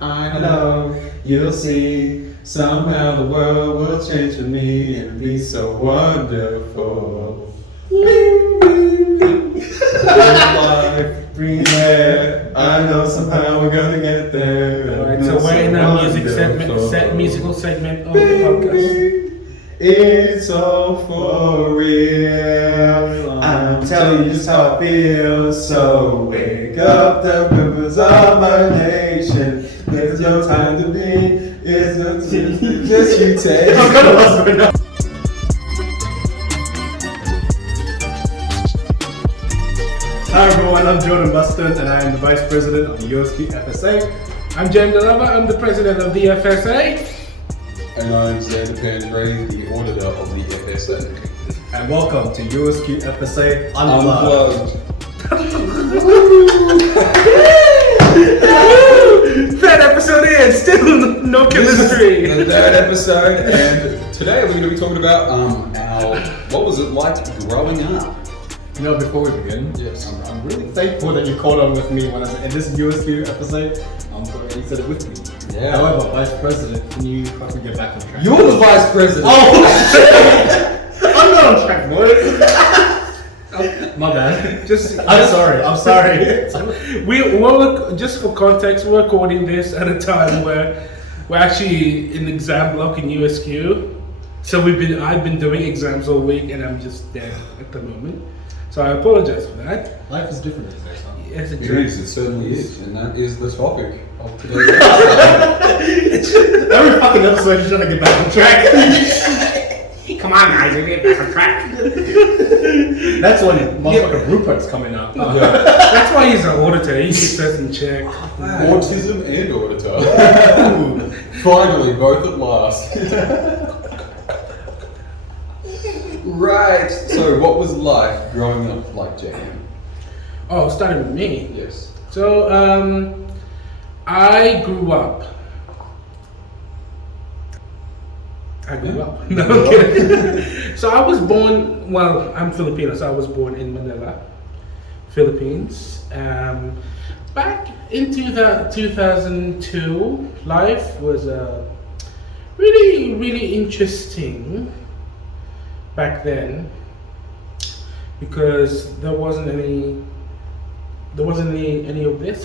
I know you'll see. Somehow the world will change for me and be so wonderful. Life, bring there. I know somehow we're gonna get there. Alright, so we're in our musical segment of the podcast. It's all for real. I'm telling you just how it feels. So wake up the rivers of my nation. There's no time to be. It's no time to just you take. I'm kind of lost right now. Hi everyone, I'm Jordan Buston and I am the Vice President of the USQ-FSA. I'm James Delava, I'm the President of the FSA. And I'm Xander Pandray, the Auditor of the FSA. And welcome to USQ-FSA Unplugged. Third episode in, still no chemistry. The third episode, and today we're going to be talking about what was it like growing up? You know, before we begin, Yes. I'm really thankful that you caught on with me when I said, and this is USQ-FSA, I'm sorry you said it with me. Yeah. However, Vice President, can you fucking get back on track? You're the Vice President! Oh shit! I'm not on track, boy! My bad. I'm sorry. We're just for context, we're recording this at a time where we're actually in exam block in USQ. So I've been doing exams all week and I'm just dead at the moment. So I apologize for that. Life is different these days, huh? Yes, It is, it certainly is, and that is the topic of today's episode. Every fucking episode you're trying to get back on track. Come on guys, we get back on track. That's when motherfucking Rupert's coming up. That's why he's an auditor, he keeps us in check. Autism and auditor. Finally, both at last. Right, so what was life growing up like, Jane? Oh, starting with me. Yes. So, I grew up. No, I'm kidding. So I was born, well, I'm Filipino, so I was born in Manila, Philippines. Back in 2002, life was really, really interesting back then because there wasn't any of this.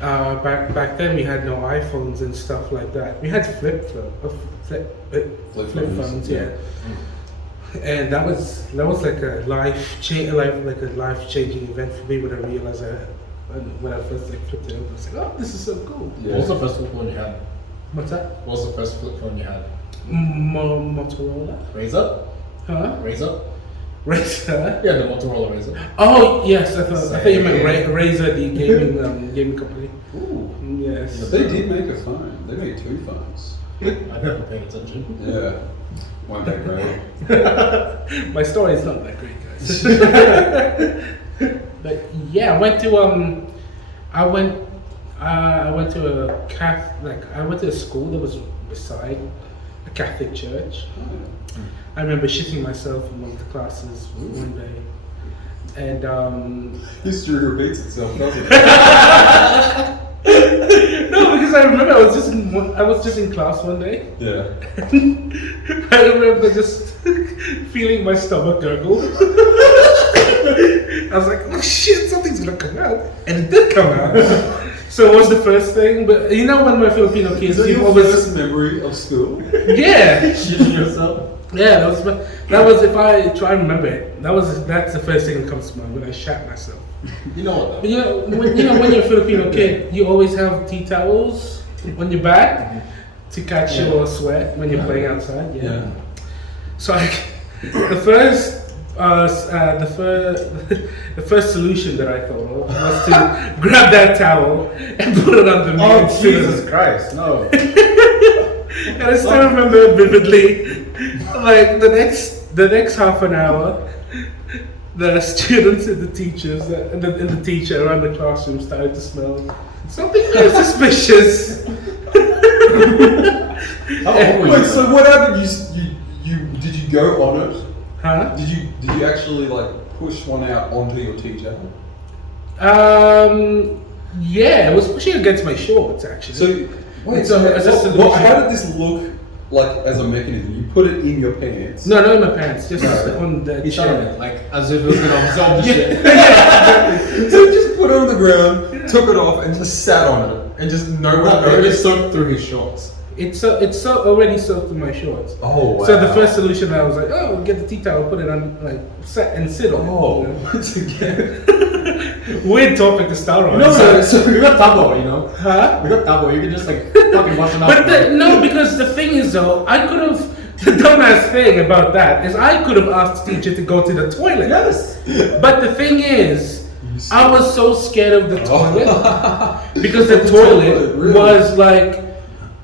Back then we had no iPhones and stuff like that. We had flip phones, yeah. And that was like a life changing event for me when I realized when I first flipped it up. I was like, oh, this is so cool. Yeah. What was the first flip phone you had? What's that? What was the first flip phone you had? Motorola? Razor? Huh? Razor? Razor? Yeah, the Motorola Razor. Oh yes, I thought you meant Razor, the gaming company. Ooh. Yes. But they did make a phone. They made two phones. I never paid attention. Yeah. One day, great. My story is not that great, guys. But yeah, I went to a school that was beside a Catholic church. I remember shitting myself in one of the classes one day, and History repeats itself, doesn't it? no, because I remember I was just in class one day. Yeah. I remember just feeling my stomach gurgle. I was like, oh shit, something's gonna come out. And it did come out. So it was the first thing, but you know when my Filipino kids, Is that you've your always... first memory of school? Yeah. Shitting yourself? Yeah, that was if I try to remember it, that's the first thing that comes to mind when I shat myself. You know what But when you're a Filipino kid, you always have tea towels on your back to catch your sweat when you're playing outside. Yeah. So the first solution that I thought of was to grab that towel and put it under me. Oh Jesus Christ, no. And I still remember vividly, like the next half an hour, the students and the teachers and the teacher around the classroom started to smell something very suspicious. Wait, so what happened? Did you go on it? Huh? Did you actually like push one out onto your teacher? Yeah, it was pushing against my shorts actually. So, wait, It's a solution. how did this look like as a mechanism? You put it in your pants? No, not in my pants, just on the He shot chair. it like as if it was gonna absorb the shit. So you just put it on the ground, took it off, and just sat on it, and just no one It noticed. soaked through his shorts. It's so already soaked in my shorts. Oh wow! So the first solution I was like, oh, get the tea towel, put it on, like, sit on it. Oh, You know? once again. Weird topic to start on. So we got tabo, you know. Huh? We got tabo. You can just like fucking wash it out. But no, because the thing is though, I could have. The dumbass thing about that is I could have asked the teacher to go to the toilet. Yes. But the thing is, I was so scared of the toilet because the The toilet toilet, really? was like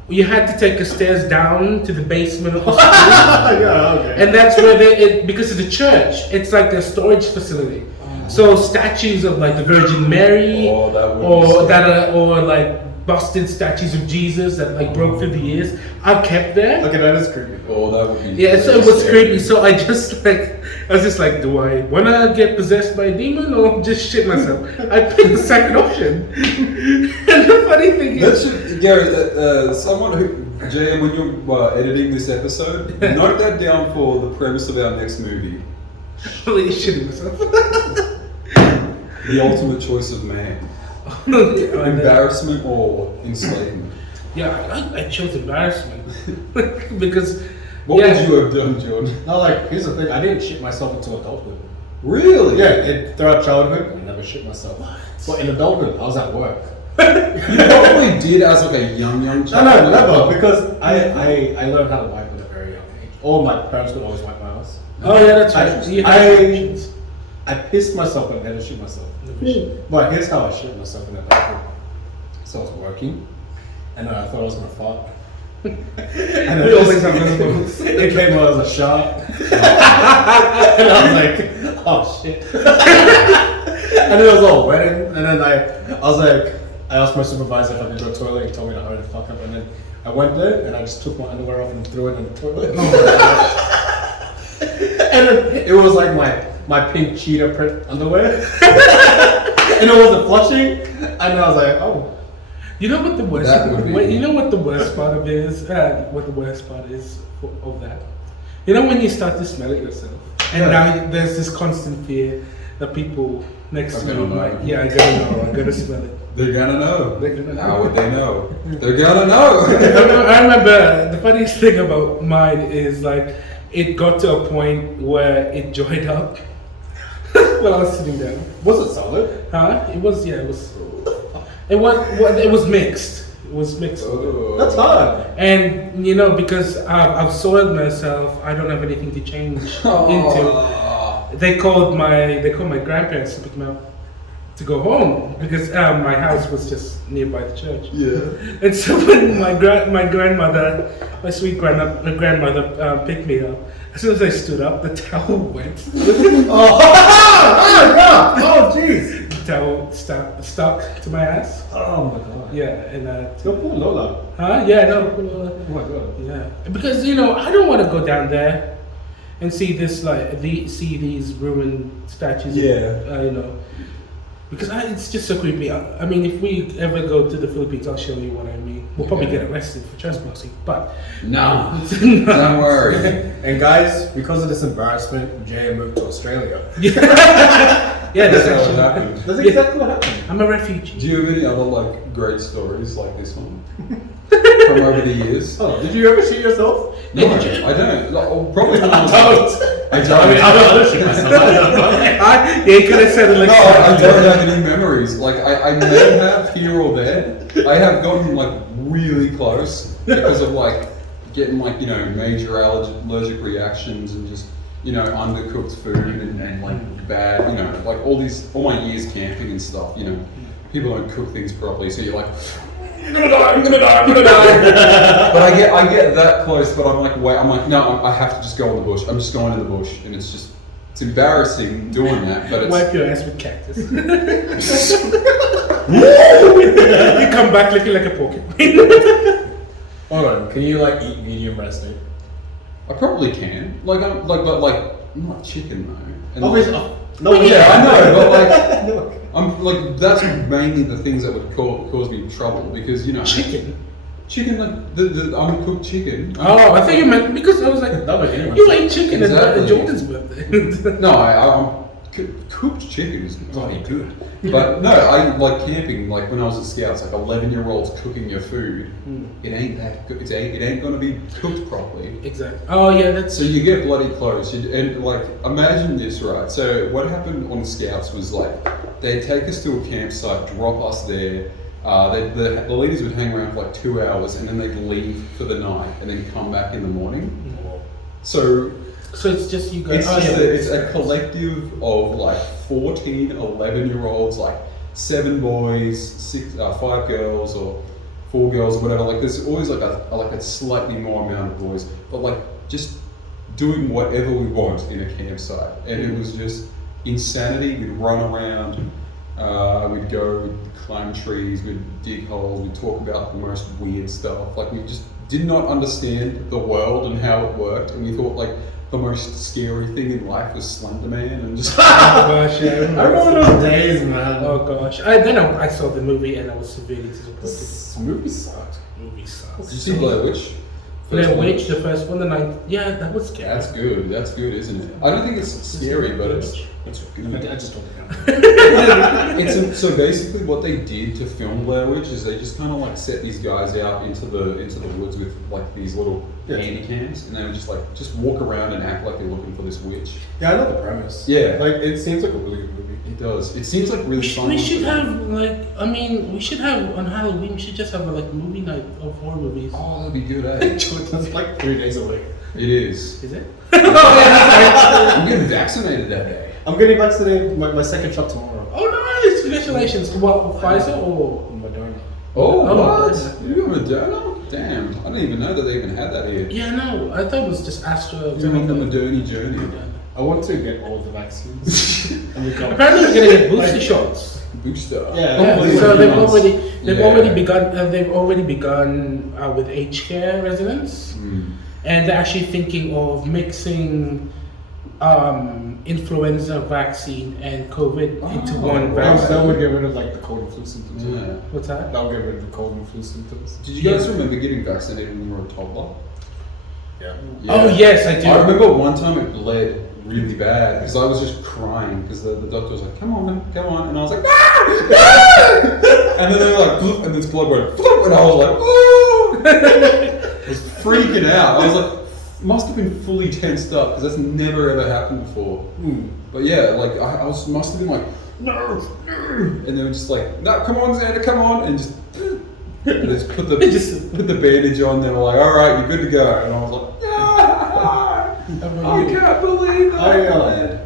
you had to take the stairs down to the basement of the school. Yeah, okay. And that's where because of the church, it's like their storage facility. So statues of like the Virgin Mary, Oh, that would be so- or like busted statues of Jesus that like broke through the years, are kept there. Okay, that is creepy. Oh, that would be. Yeah, so it was scary. creepy. So I was just like, do I wanna get possessed by a demon or just shit myself? I picked the second option. And the funny thing That is, should, Gary, someone who, JM, when you're editing this episode, note that down for the premise of our next movie. really shitting myself. The ultimate choice of man. Yeah, Embarrassment or enslavement. I chose embarrassment because What yeah, would you have done, John? No, like here's the thing. I didn't shit myself until adulthood. Really? Yeah, throughout childhood, I never shit myself. But in adulthood, I was at work. You probably did as like a young No, child. never. Because I learned how to wipe at a very young age. All my parents would always wipe my ass. Oh yeah, that's right. You have options. I pissed myself but never shit myself. But here's how I shit myself in adulthood. So I was working, and then I thought I was gonna fart. And then We always have those. it came out as a shot. And I was like, oh shit. And it was all wet. And then I was like, I asked my supervisor if I could go to the toilet. He told me to hurry the fuck up. And then I went there and I just took my underwear off and threw it in the toilet. And then it was like my pink cheetah print underwear. And it wasn't flushing. And I was like, oh. You know what the worst? That would be- You know what the worst part of it is? What the worst part is of that? You know when you start to smell it yourself, and now there's this constant fear that people next to you might. Yeah, I gotta know. I gotta smell it. They're gonna know. They're gonna know. How would they know? They're gonna know. I remember the funniest thing about mine is like it got to a point where it dried up while I was sitting down. Was it solid? Huh? It was. Yeah, it was. It was mixed. It was mixed. Oh. That's hard. And you know, because I've soiled myself, I don't have anything to change into. They called my grandparents to pick me up to go home because my house was just nearby the church. Yeah. And so when my grandmother, my sweet grandmother, picked me up, as soon as I stood up, the towel went. Oh jeez. The towel stuck to my ass. Oh my god. Yeah, and Your poor Lola. huh? Yeah, no. Oh my god. Yeah, because you know I don't want to go down there and see this see these ruined statues. Yeah. You know, because it's just so creepy. I mean, if we ever go to the Philippines, I'll show you what I mean. We'll probably get arrested for trespassing, but No. Don't worry. And guys, because of this embarrassment, Jay moved to Australia. yeah, that's That's how it actually. happened. That's exactly what happened. I'm a refugee. Do you have any other like great stories like this one from over the years? Oh, did you ever shit yourself? No, I don't. Like, probably when I was. don't. I don't. I don't shit myself. Yeah, you could have said it like. No, I don't have any memories. Like I may have here or there. I have gotten like really close because of like getting like major allergic reactions and just undercooked food and like bad like all my years camping and stuff. People don't cook things properly, so you're like. I'm gonna die. But I get that close, but I'm like, wait, no, I have to just go in the bush. I'm just going in the bush, and it's embarrassing doing that, but it's. Wipe your ass with cactus. You come back looking like a Pokemon. Hold on, can you like eat medium rare steak? I probably can. But not chicken though. And Obviously, no. yeah, I know, but like. I'm like, that's mainly the things that would cause me trouble because, you know. Chicken. Like the uncooked chicken. Oh, I thought you meant because I was like, you ate chicken Exactly. at Jordan's birthday. No, cooked chicken is bloody good. But no, I like camping. Like when I was at Scouts, like 11-year-olds cooking your food. It ain't that good. It ain't gonna be cooked properly. Exactly. Oh yeah, that's. So you get bloody close. And like, imagine this, right? So what happened on Scouts was like, they'd take us to a campsite, drop us there. The leaders would hang around for like 2 hours, and then they'd leave for the night, and then come back in the morning. So it's just you guys. It's a collective of like 14, 11-year-olds, like 7 boys, 5 girls, or 4 girls, whatever. Like there's always like a slightly more amount of boys, but like just doing whatever we want in a campsite, and it was just insanity. We'd run around, we'd go, we'd climb trees, we'd dig holes, we'd talk about the most weird stuff. Like we just did not understand the world and how it worked, and we thought like the most scary thing in life was Slender Man, and just. Oh gosh, yeah, I remember those days, man. Oh gosh, I saw the movie and I was severely disappointed. This movie sucked. Movie sucks. Did you see Blair Witch? Blair Witch, the first one, the 9th. Yeah, that was scary. That's good. That's good, isn't it? I don't think it's scary, but it's good. I just don't count. So basically, what they did to film Blair Witch is they just kind of like set these guys out into the woods with like these little handy cams, and they would just walk around and act like they're looking for this witch. Yeah, I know the premise. Yeah, like it seems like a really good movie. It does. It seems like really fun. We should have we should have on Halloween. We should just have a movie night of horror movies. Oh, that'd be good, eh? That's like 3 days away. It is. Is it? I'm getting vaccinated that day. I'm getting vaccinated my second shot tomorrow. Oh nice! Congratulations. What, Pfizer or Moderna? Oh, what? Moderna. You got Moderna? Damn, I didn't even know that they even had that here. Yeah, no, I thought it was just Astra. You're on the Moderna journey. I want to get all the vaccines. Apparently, we're gonna get booster shots. Booster. Yeah. So they've already begun with aged care residents, and they're actually thinking of mixing influenza vaccine and COVID into one vaccine. That would get rid of like the cold and flu symptoms. Yeah. What's that? That would get rid of the cold and flu symptoms. Did you guys remember getting vaccinated when you were a toddler? Yeah. Oh yes, I do. I remember one time it bled really bad because I was just crying because the doctor was like, come on, and I was like, ah! And then they were like, bloop, and this blood went, bloop, and I was like, oh! I was freaking out. I was like, must have been fully tensed up because that's never ever happened before. But yeah, like I must have been like, no, and they were just like, no, come on, Xander, come on, and just. And just put the bandage on. They were like, all right, you're good to go, and I was like, I can't believe that.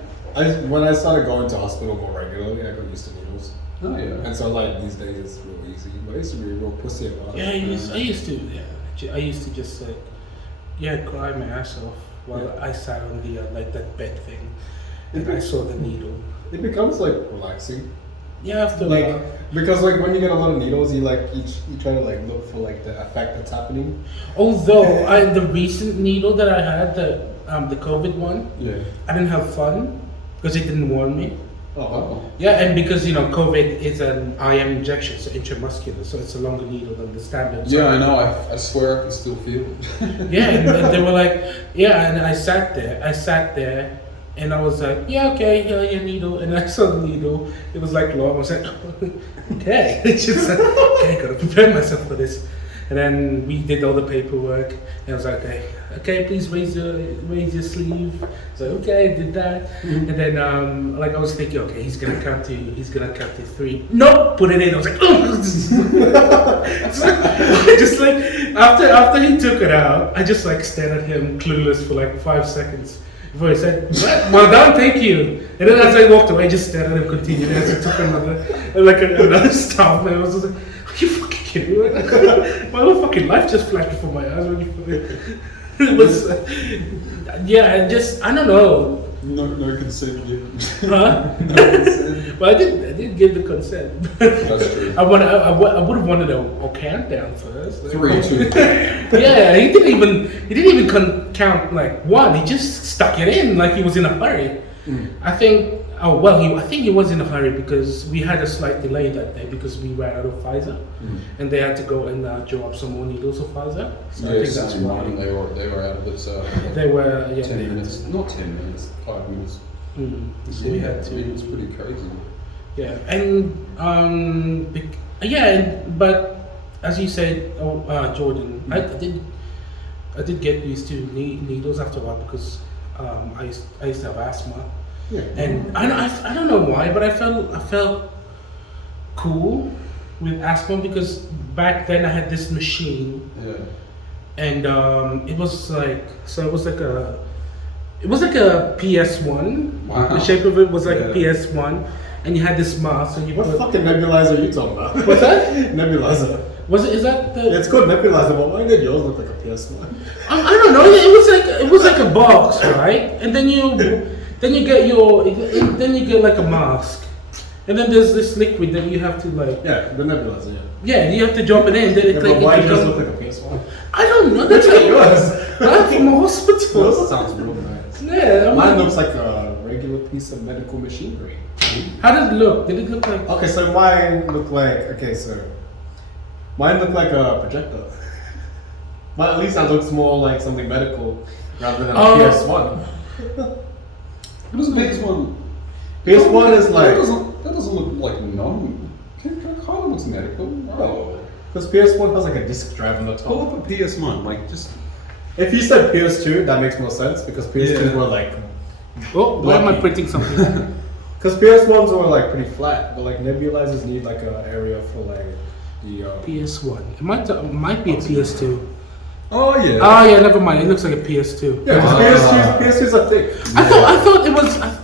When I started going to hospital more regularly, I got used to needles. Oh yeah. And so like these days it's real easy. But I used to be a real pussy about it. Yeah, I used to just cry my ass off while I sat on the that bed thing, and I saw the needle. It becomes like relaxing. Yeah, after like because like when you get a lot of needles, you try to like look for like the effect that's happening. Although the recent needle that I had, the COVID one, I didn't have fun because it didn't warn me. Oh. Yeah, and because COVID is an IM injection, so intramuscular, so it's a longer needle than the standard. Yeah, I know. I swear I can still feel it. Yeah, and they were like, and I sat there. And I was like, yeah, okay, your needle. And I saw the needle. It was like long. I was like, okay. It's just like, okay, I gotta prepare myself for this. And then we did all the paperwork. And I was like, okay, please raise your sleeve. So okay, I did that. And then I was thinking, okay, he's gonna count to 3. Nope, put it in. I was like, just like after he took it out, I just stared at him clueless for 5 seconds. Before he said, well done, thank you. And then as I walked away, I just stared at him, continued as he took another stuff. And I was just like, are you fucking kidding me? My whole fucking life just flashed before my eyes. It was, I don't know. No consent given. Huh? No consent. Well, I did give the consent. That's true. I would have wanted a countdown first. 3, 2. Yeah, he didn't even count 1. He just stuck it in like he was in a hurry. I think. Oh well, I think he was in a hurry because we had a slight delay that day because we ran out of Pfizer, and they had to go and draw up some more needles of Pfizer. So I think that's why they were out of it. So they were 10 minutes, not 10 minutes, 5 minutes. So we had to. It was pretty crazy. Yeah, and but as you said, Jordan, I did get used to needles after a while because I used to have asthma. Yeah. And I don't know why, but I felt cool with asthma because back then I had this machine, and it was like a PS1. Wow. The shape of it was like a PS1, and you had this mask, and you What put. fucking nebulizer are you talking about? What's that? Nebulizer. Is that the? It's called nebulizer, but why did yours look like a PS1? I don't know. It was like a box, right? And then you get like a mask, and then there's this liquid that you have to like. Yeah, the nebulizer. Yeah. Yeah, you have to drop it in. Then Yeah, but why does it look like a PS1? I don't know. That's how Yours. I'm from a hospital. Yours sounds real nice. Yeah, Mine looks like a regular piece of medical machinery. How did it look? Did it look like? Okay, so mine looked like mine looked like a projector. But at least that looks more like something medical rather than a PS1. What does PS1? PS1 is like that doesn't look like It kind of looks medical. Oh. because PS1 has like a disk drive on the top. Pull up a PS1, like just. If you said PS2, that makes more sense because PS2s were like. Oh, why am I printing something? Because PS1s were like pretty flat, but like nebulizers need like an area for like the. PS1. It might be a PS2. Oh yeah. Oh yeah, never mind. It looks like a PS2. Yeah, because PS2s are thick. I thought it was. I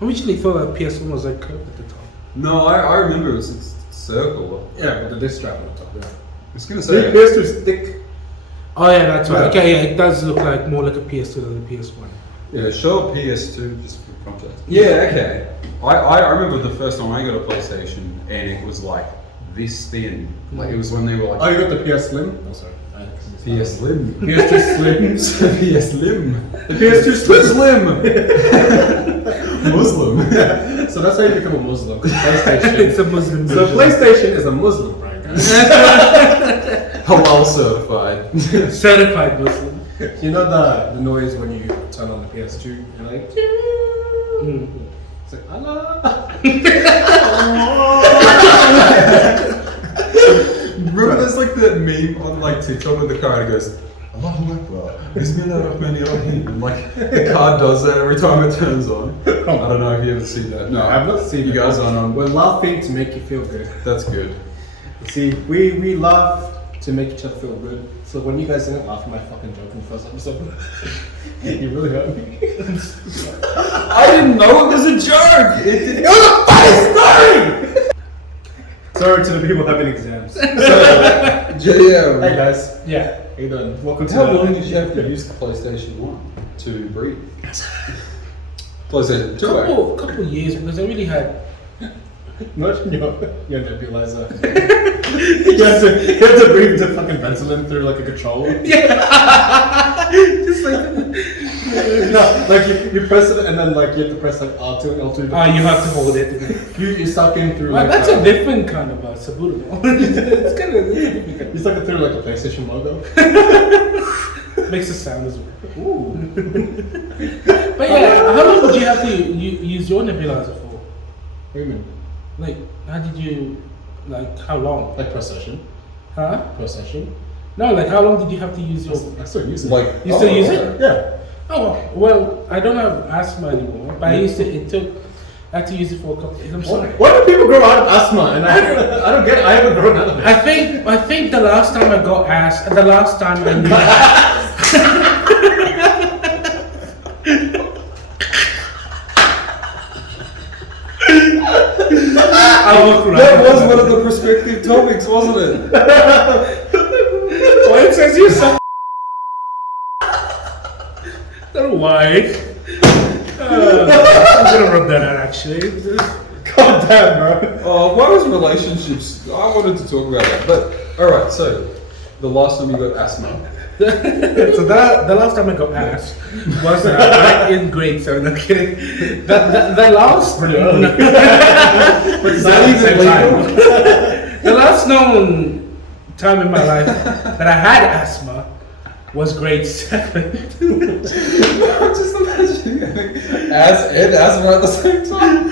originally thought that PS1 was like curved at the top. No, I remember it was circle. Yeah, with the disk drive on the top. Yeah. I was gonna See, say. PS2 is thick. Oh yeah, that's right. Yeah. Okay, yeah, it does look like more like a PS2 than a PS1. Yeah, show a PS2 just for context. Yeah, okay. I remember the first time I got a PlayStation and it was like this thin. Like it was when they were like. Oh, you got the PS Slim? Oh, sorry. PS Slim. PS2 Slim. PS Slim. The PS2 Slim. Muslim. Yeah. So that's how you become a Muslim. 'Cause PlayStation. It's a Muslim So version. PlayStation is a Muslim brand, guys. Halal certified. Certified Muslim. You know the noise when you turn on the PS2? You're like, it's like Allah. Remember there's like that meme on like TikTok with the car and it goes, Allahu Akbar, Bismillahirrahmanirrahim. And like the car does that every time it turns on. I don't know if you ever see that. No, I've not seen you it. guys aren't on. We're laughing to make you feel good. That's good. See, we laugh to make each other feel good. So when you guys didn't laugh at my fucking joke in the first episode, you really hurt me. I didn't know it was a joke. It was a funny story! Sorry to the people having exams. Yeah. Hey guys, Yeah. how you doing? Welcome to How long did you have to use the PlayStation 1 to breathe? PlayStation 2. Couple years because I really had. Imagine your nebulizer. you have to breathe the fucking ventilator through like a controller. Yeah. Just like. No, like you press it and then like you have to press like R2 and L2. You have to hold it. You suck in through Well, like that's a different kind of sabuto. It's kind of you suck it through like a PlayStation logo. makes a sound as well. Ooh. But yeah, how long would you have to use your nebulizer for? What do you mean? Like, how did you, like, how long? Like per session? Huh? Per session? No, like, how long did you have to use your... I still use it. Like, You still use it? Yeah. Oh, well, I don't have asthma anymore, but I used to, I had to use it for a couple of... I'm sorry. Why do people grow out of asthma? And I don't get it. I haven't grown out of it. I think the last time I got the last time I knew... that was one of the prospective topics, wasn't it? Well, it says you're so... I don't know why. I'm gonna rub that out actually. God damn, bro. What was relationships? I wanted to talk about that, but alright, so the last time you got asthma. So the last time I got asked was back in grade 7. I'm kidding. The last the last known time in my life that I had asthma was grade 7. I'm just imagining asthma at the same time.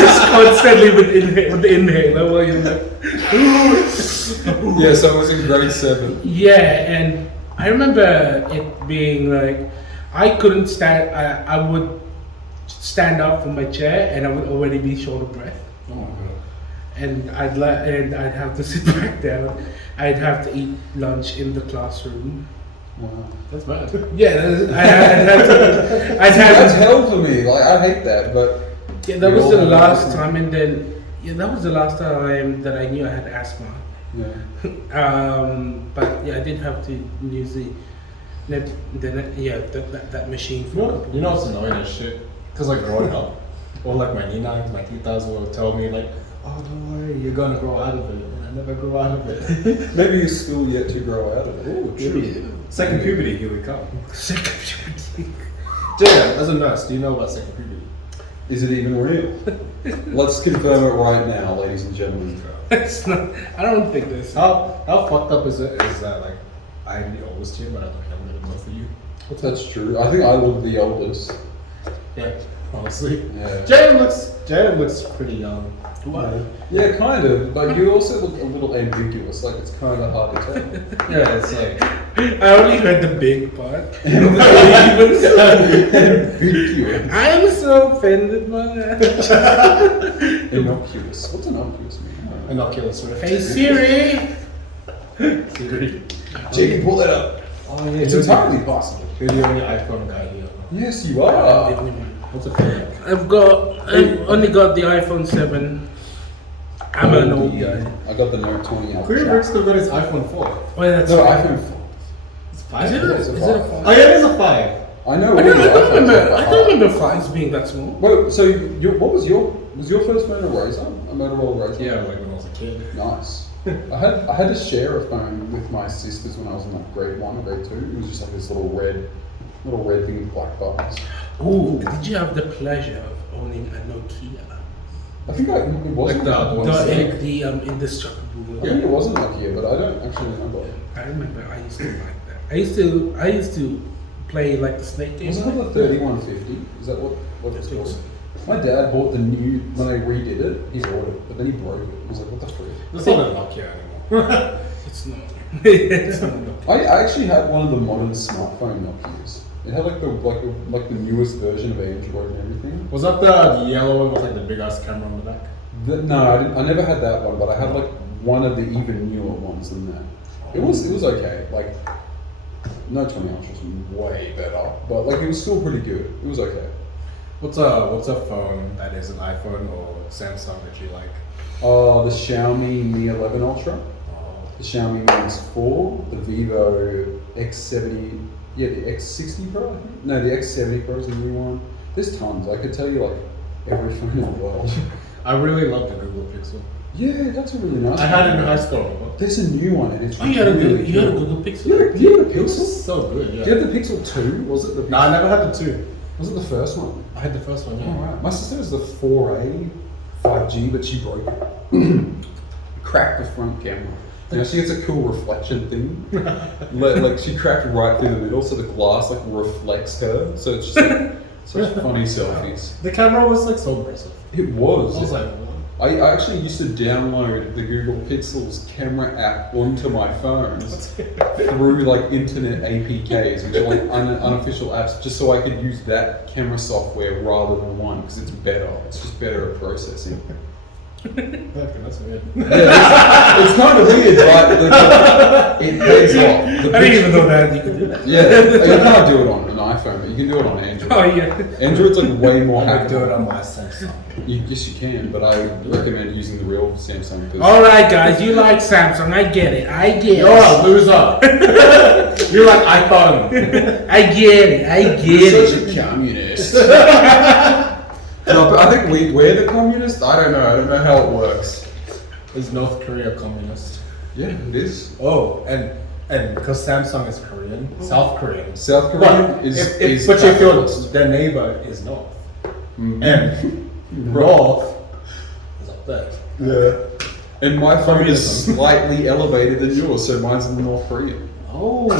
Just constantly with the inhaler while you're like. Yeah, so it was in grade 7. Yeah, and I remember it being like I couldn't stand. I would stand up from my chair and I would already be short of breath. Oh my god. And I'd have to sit back down. I'd have to eat lunch in the classroom. Wow. That's bad. Yeah, That's hell for me. Like I hate that, but yeah, that was the last time, and then that was the last time that I knew I had asthma. yeah. But yeah, I did have to use that machine for. You know what's annoying as shit? Cause like growing up, all like my ninas, my titas will tell me like, oh don't worry, you're gonna grow out of it, and I never grow out of it. Maybe you're still yet to grow out of it. Oh, true. Second puberty, here we come. Second puberty. Jay, as a nurse, do you know about second puberty? Is it even real? Let's confirm it right now, ladies and gentlemen. It's not. I don't think this. How fucked up is it? Is that like I'm the oldest here, but I look younger than both of you? That's true. I think I look the oldest. Yeah, honestly. Yeah. Jay looks pretty young. What? Yeah, kind of. But you also look a little ambiguous. Like it's kind of hard to tell. Yeah, it's like I only heard the big part. Ambiguous. I am so offended by that. Innocuous. What's innocuous mean? I don't know. innocuous, right? Hey Siri. Siri. Jake, pull that up. Oh yeah, It's entirely possible. You're the only iPhone guy here. Yes, you are. What's it for? I've only got the iPhone 7. I'm an old guy. I got the Note 20 Ultra. Queerberg still got his iPhone 4. Oh, yeah, that's No, right. iPhone 4. It's 5. Is it Yeah, a it's a phone? phone. Oh yeah, it is a 5. I know. I all the don't iPhones remember. are I high. don't remember phones being that small. Well, so was your first phone a Razr? A Motorola Razr? Yeah, like when I was a kid. Nice. I had to share a phone with my sisters when I was in like grade 1 or grade 2. It was just like this little red thing with black buttons. Ooh, did you have the pleasure of owning a Nokia? I think it wasn't Like the one snake. The indestructible. I think it wasn't Nokia, but I don't actually remember. I remember I used to like that. I used to play like the snake game. Wasn't it the 3150? Is that what it's called? My dad bought the new, when they redid it, he bought it, but then he broke it. He was like, what the frick? It's not a Nokia anymore. It's not. It's not. I actually had one of the modern smartphone Nokias. It had like the newest version of Android and everything. Was that the yellow one with like the big ass camera on the back? No, I never had that one, but I had like one of the even newer ones than that. It was okay. Like Note 20 Ultra was way better, but like it was still pretty good. It was okay. What's a phone that is an iPhone or Samsung that you like? The Xiaomi Mi 11 Ultra, Oh, the Xiaomi Mi X4, the Vivo X70, the X60 Pro. I think. No, the X70 Pro is a new one. There's tons. I could tell you like every phone in the world. I really love the Google Pixel. Yeah, that's a really nice. I had it in high school. There's a new one and it's Oh, you had a really Google Pixel? You had a It was Pixel? so good, yeah. Do you have the Pixel 2? Was it the No, I never had the 2. Was it the first one? I had the first one, Oh, yeah. right. My sister has the 4A 5G, but she broke it. Cracked the front camera. You know, she gets a cool reflection thing. Like she cracked right through the middle, so the glass like reflects her. So it's just like such funny selfies. The camera was like so impressive. It was. I was like, I actually used to download the Google Pixel's camera app onto my phone through like internet APKs, which are like unofficial apps, just so I could use that camera software rather than one, because it's better. It's just better at processing. okay, that's weird. Yeah, it's kind of weird, but it pays off. I didn't even know that you could do that. Yeah, you can't do it on an iPhone, but you can do it on Android. Oh yeah. Android's like way more I could do it hackable. on my Samsung. Yes, you can, but I recommend using the real Samsung. Because All right, guys, you like Samsung. I get it. I get You're it. a loser. You're like iPhone. I get it. I You're get such it. a communist. No, but I think we're the communists. I don't know how it works. Is North Korea communist? Yeah, it is. Oh, and because Samsung is Korean, South Korean. South Korea But is but you feel capitalist. their neighbor is North, Mhm. and North is up there. Yeah. And my phone is Communism. slightly elevated than yours, so mine's in the North Korean. Oh,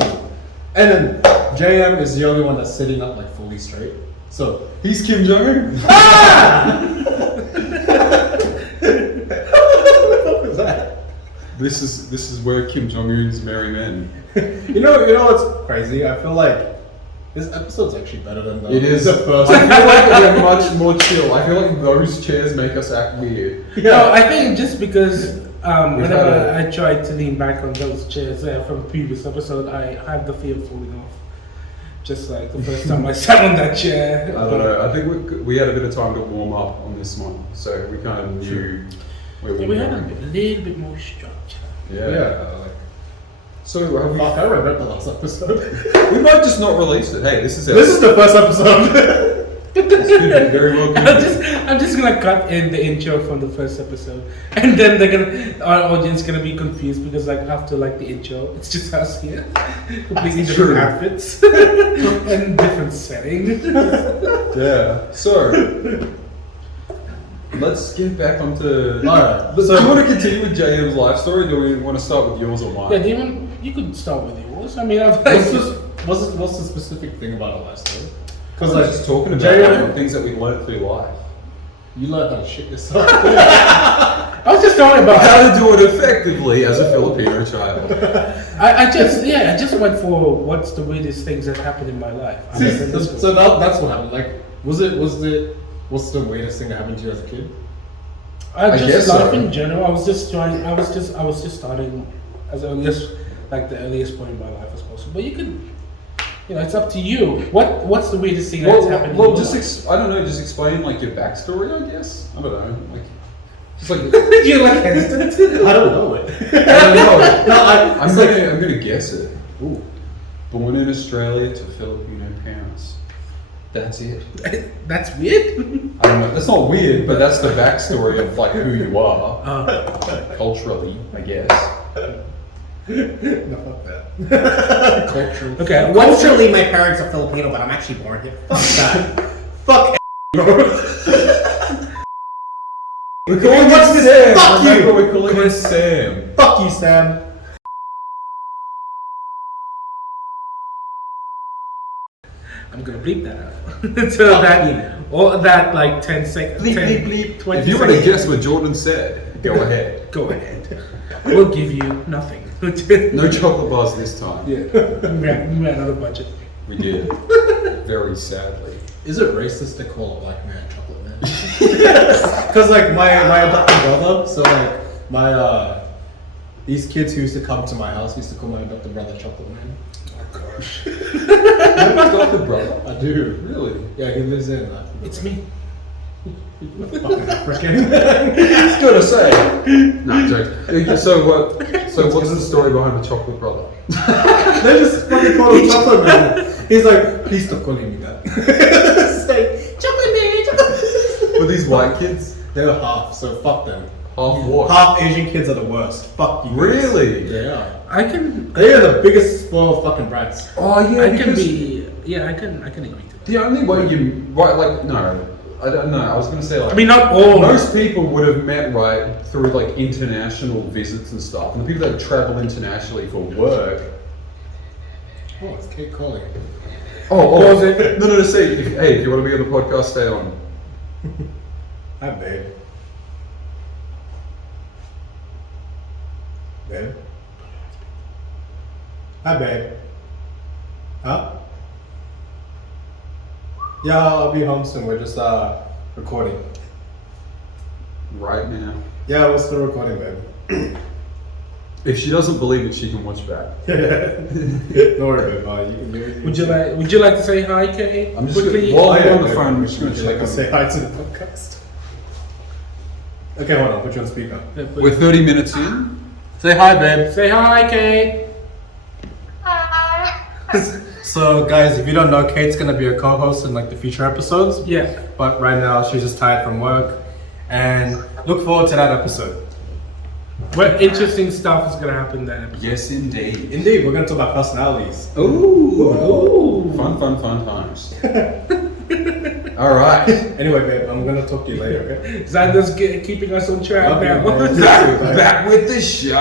and then JM is the only one that's sitting up like fully straight. So He's Kim Jong Un. what was that? This is where Kim Jong Un's merry men. You know what's crazy? I feel like this episode's actually better than It is. the first. I feel like we're much more chill. I feel like those chairs make us act weird. No, I think just because We've whenever had I tried to lean back on those chairs from the previous episode, I had the fear of falling off. Just like the first time I sat on that chair. I don't know. I think we had a bit of time to warm up on this one, so we kind of knew where we Yeah, were we had a going. little bit more structure. Yeah. Like, So have fuck, I remember the last episode. we might just not release it. Hey, this is This is the first episode. This could be very well. Could be. I'm just gonna cut in the intro from the first episode, and then our audience gonna be confused because like after like the intro, it's just us here, completely That's different true. outfits and different setting. Yeah. So let's get back onto. Alright, Do so- you want to continue with JM's life story? Or do we want to start with yours or mine? Yeah, Demon, you could start with yours. I mean, I've What's the specific thing about our last story? Because I was just talking about JM, things that we learned through life. you learned how to shit yourself. I was just talking about How to do it effectively as a Filipino child. I just went for what's the weirdest things that happened in my life. I mean, So that's what happened. Like, what's the weirdest thing that happened to you as a kid? I guess just life so. in general. I was just starting as early as like the earliest point in my life as possible. But you can, it's up to you. What's the weirdest thing that's happened? Well, in your just life? I don't know. Just explain like your backstory, I guess. I don't know. Like, just like You're like hesitant. I don't know it. I don't know. No, I'm gonna guess it. Ooh. Born in Australia to Filipino parents. That's it. That's weird. I don't know. That's not weird, but that's the backstory of like who you are culturally, I guess. No, fuck that. Cultural. Okay. Culturally, my parents are Filipino, but I'm actually born here. Fuck that. Fuck. We're calling What's it this? Sam. Fuck you. Remember, we're calling it Sam. Fuck you, Sam. I'm gonna bleep that out. So that like 10 seconds. Bleep, 10, bleep, bleep. 20 If you want to seconds. guess what Jordan said, go ahead. Go ahead. We'll give you nothing. No chocolate bars this time. Yeah. We ran out of budget. We did. Very sadly. Is it racist to call a black man chocolate man? Because like my adopted brother, so like my these kids who used to come to my house used to call my adopted brother chocolate man. Oh gosh. You have an adopted brother? I do. Really? Yeah, he lives in It's me. fucking African. It's good to say. No, I'm joking. So what's the story behind the chocolate brother? They just fucking call him chocolate man. He's like, please stop calling me that. It's like, chocolate man, chocolate. Were these white kids? They were half, so fuck them. Half what? Half Asian kids are the worst. Fuck you. guys. Really? Yeah. I can. They are the biggest spoiled fucking brats. Oh yeah, I can because be. Yeah, I can agree to that. the only way you I don't know. I was gonna say like I mean, not all. most people would have met right through like international visits and stuff, and the people that travel internationally for work. Oh, it's Kate calling. Oh, no. Say, if you want to be on the podcast, stay on. Hi, babe. Babe? Hi, babe. Huh? Yeah, I'll be home soon. We're just recording. Right now. Yeah, we're still recording, babe. If she doesn't believe it, she can watch back. Don't worry, babe. You can do it. Would you like to say hi, Kay? I'm just quickly. while yeah, we're on the babe, phone, I'm would just you gonna like check. to say hi to the podcast? Okay, hold on. Put you on speaker. Yeah, please. We're 30 minutes in. Say hi, babe. Say hi, Kay. So, guys, if you don't know, Kate's gonna be a co-host in like the future episodes. Yeah. But right now, she's just tired from work, and look forward to that episode. What interesting stuff is gonna happen then? Yes, indeed. Indeed, we're gonna talk about personalities. Ooh. Fun times. All right. Anyway, babe, I'm gonna talk to you later, okay? Xander's keeping us on track Love you, now. man. Back with the show.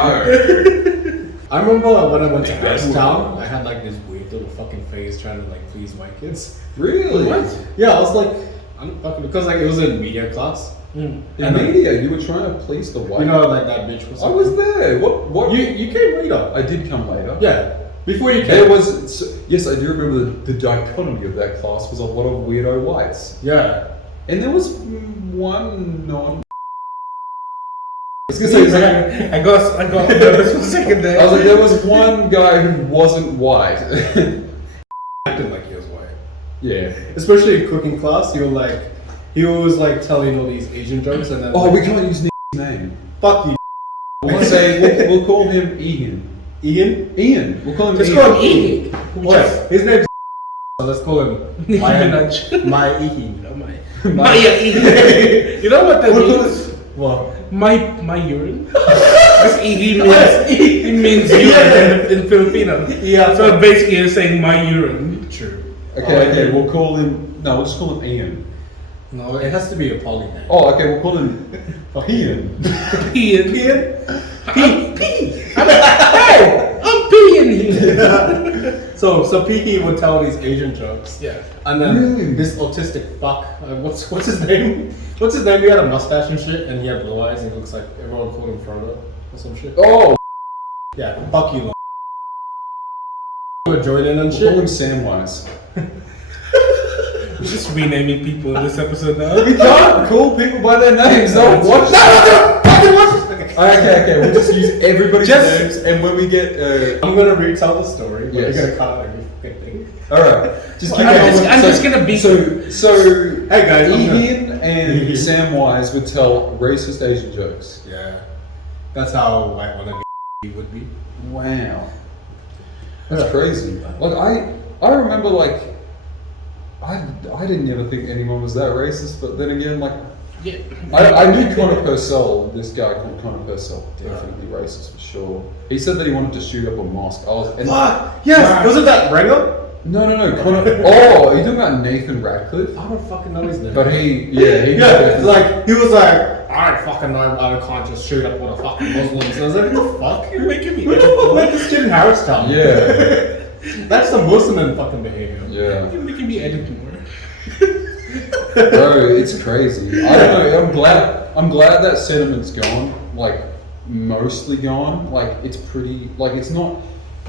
I remember when I went to Town, I had like this weird little fucking phase trying to like please white kids. Really? What? Yeah, I was like, I'm fucking because like it was in media class. Mm. In media, you were trying to please the white. You know, like that bitch was. I was there. What? You came later. I did come later. Yeah, before you came. There was. Yes, I do remember the dichotomy of that class was a lot of weirdo whites, Yeah. and there was one non. I was gonna say, I got nervous for a second there. I was like, there was one guy who wasn't white. acting like he was white. Yeah. Especially in cooking class, he was like telling all these Asian jokes and then. Oh, we can't use Nick's name. Fuck you. We'll say we'll call him Ian. Ian? Ian. We'll call him Just Ian. call him Ian. What? His name's so let's call him Nicki my Minaj. my Ihi. Oh my Ian. You know what that means? What? My urine. Because it means urine in Filipino. Yeah. So basically you're saying my urine. True. Okay, we'll call him. No, we'll just call him Ian. No, it has to be a poly name. Oh, okay, we'll call him Ian. Ian. Ian? Hey, I'm peeing here. So Pihi would tell these Asian jokes. Yeah. And then Really? this autistic fuck, what's his name? What's his name? He had a mustache and shit, and he had blue eyes. And he looks like everyone called him Frodo or some shit. Oh, Yeah, fuck you. We're joining and we'll call shit. him Samwise. We're just renaming people in this episode now. We can't call people by their names. They'll watch. Okay, we'll just use everybody's Just- names, and when we get. I'm gonna retell the story, but Yes. you're gonna cut out every fucking thing. All right, just keep I'm going. just- I'm just gonna beat So, Hey guys, I'm Ian and Samwise would tell racist Asian jokes. Yeah, that's how white wanna be would be. Wow, that's crazy. Like I remember like. I didn't ever think anyone was that racist, but then again, like, Yeah. I knew Connor Purcell, this guy called Connor Purcell, definitely racist for sure. He said that he wanted to shoot up a mosque. Fuck! Yes! Wasn't that Rango? No, Connor. Oh, are you talking about Nathan Radcliffe? I don't fucking know his name. But he he was like, I don't fucking know, I can't just shoot up all the fucking Muslims. And I was like, what the fuck? You're making me Who the fuck let this kid in Harristown? Yeah, That's some Muslim fucking behavior. yeah. You're making me edit more. Bro, it's crazy. I don't know. I'm glad that sentiment's gone. Like, mostly gone. Like, it's pretty. Like, it's not.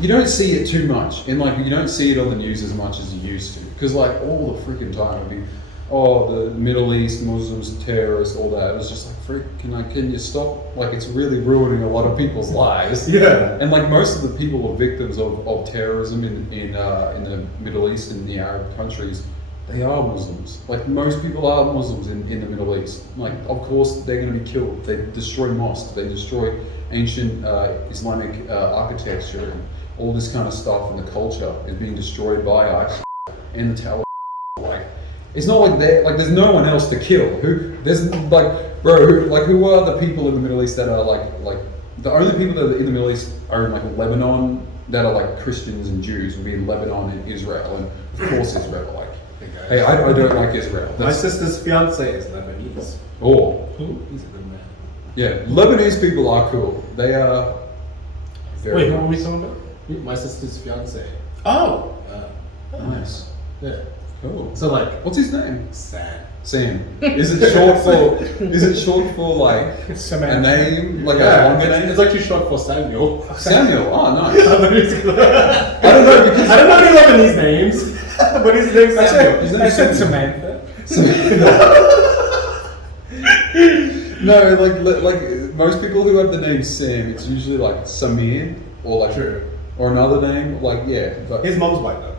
You don't see it too much, and like you don't see it on the news as much as you used to. Because like all the freaking time it'd be, oh, the Middle East Muslims, terrorists, all that. It was just like, can you stop? Like, it's really ruining a lot of people's lives. Yeah. And like most of the people who are victims of terrorism in the Middle East and the Arab countries, they are Muslims. Like most people are Muslims in the Middle East. Like of course they're going to be killed. They destroy mosques. They destroy ancient Islamic architecture and all this kind of stuff, and the culture is being destroyed by ISIS and the Taliban. Like it's not like there's no one else to kill. Who are the people in the Middle East that are like the only people that are in the Middle East are in like Lebanon that are like Christians and Jews would be in Lebanon and Israel, and of course Israel. Like, hey, I don't like Israel. My sister's fiance is Lebanese. Oh, Who? He's a good man. yeah, Lebanese people are cool. They are very Wait, who are we nice. talking about? My sister's fiance. Oh! Nice. Yeah. Cool. So like, What's his name? sad. Sam. Is it short for? Is it short for like It's a Samantha. name? Like a Yeah, longer name? it's actually short for Samuel. Samuel. Oh, nice. I don't know because- know any Lebanese names, but his name's Samuel. I said Samantha. No, like most people who have the name Sam, it's usually like Samir or like True. or another name. Like yeah, but His mom's white though.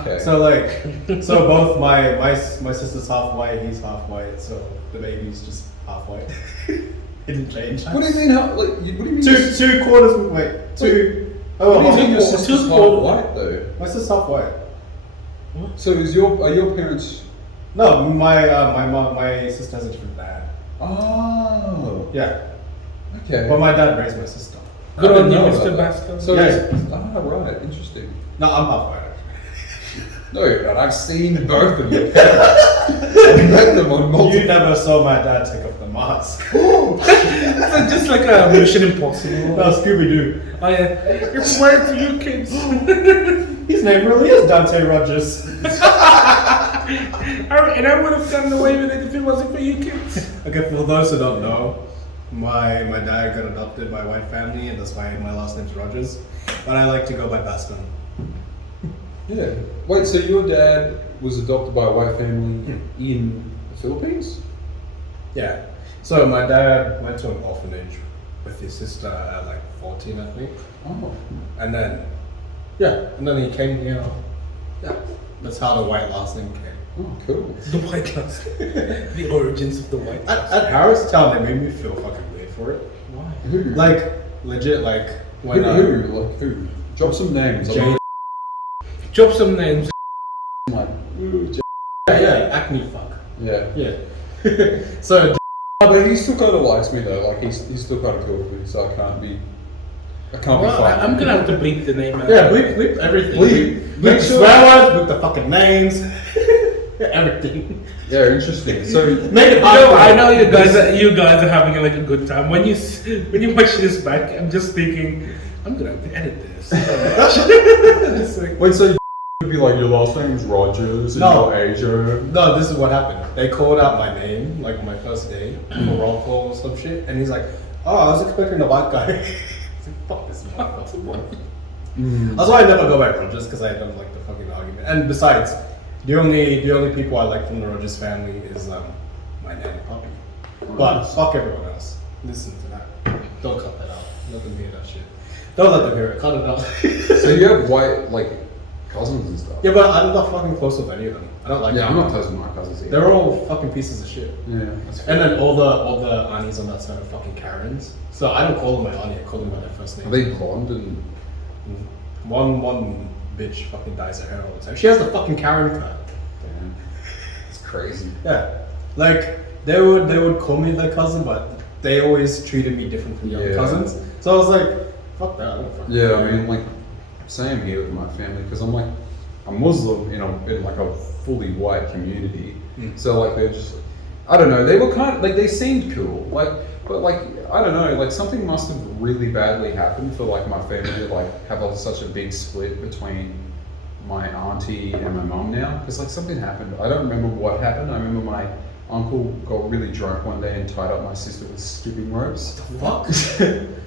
okay. So both my sister's half white, he's half white, so the baby's just half white. It didn't change. What do you mean? What do you mean? Two quarters. Wait, two. Oh, What do you mean your half- sister's half quarter- white though? my sister's half white. So are your parents? No, my sister has a different dad. Oh. Yeah. Okay. But my dad raised my sister. Good I on you, didn't know Mr. about that. Basco. So, Yeah. right, interesting. No, I'm not fired. No, but I've seen both of you. I've met them on multiple. You never saw my dad take off the mask. It's just like a Mission Impossible. No, Scooby Doo. Oh yeah, it's weird for you kids. His name really is Dante Rogers. And I would have gotten away with it if it wasn't for you kids. Okay, for those who don't know, my dad got adopted by a white family, and that's why my last name's Rogers. But I like to go by Bascom. Yeah. Wait, so your dad was adopted by a white family in the Philippines? Yeah. So my dad went to an orphanage with his sister at like 14, I think. Oh. And then, and then he came here. Yeah. That's how the white last name came. Oh, cool. The white class. The origins of the white class. At Harristown, they made me feel fucking weird for it. Why? Who? Like, legit, like, when Who? Drop some names. Jay- Drop some names. I'm like, ooh, yeah, acne fuck. yeah. Yeah. So, But he still kind of likes me though. Like he's still kind of cool with me, so I can't be Well, fine. I'm gonna have to bleep the name out. yeah, bleep everything. Bleep the sure. swear words, bleep the fucking names. Everything. Yeah, interesting. So Make it I know you guys are having like a good time. When you watch this back, I'm just thinking, I'm gonna have to edit this. Just like, wait, so would be like your last name is Rogers in No. Asia. No, this is what happened. They called out my name, like on my first day, for roll call or some shit, and he's like, "Oh, I was expecting a white guy." I was like, "Fuck this motherfucker." That's why I never go by Rogers, because I don't like the fucking argument. And besides, the only people I like from the Rogers family is my nanny puppy. But fuck everyone else. Listen to that. Don't cut that out. Let them hear that shit. Don't let them hear it. Cut it out. So you have white like cousins and stuff. Yeah, but I'm not fucking close with any of them. I don't like Yeah, them. I'm not close with my cousins either. They're all fucking pieces of shit. Yeah, that's And then all the aunties on that side are fucking Karens. So I don't call them my auntie, I call them by their first name. Are they blonde and One bitch fucking dyes her hair all the time. She has the fucking Karen cut. damn, it's crazy. Yeah. Like they would call me their cousin, but they always treated me different from the other Yeah. cousins. So I was like, fuck that. I don't fucking Yeah, care. I mean like same here with my family because I'm like a Muslim in like a fully white community. So like they're just I don't know, they were kind of like they seemed cool. But I don't know, like something must have really badly happened for like my family to like have such a big split between my auntie and my mum now. Because like something happened. I don't remember what happened. I remember my uncle got really drunk one day and tied up my sister with skipping ropes. Fuck.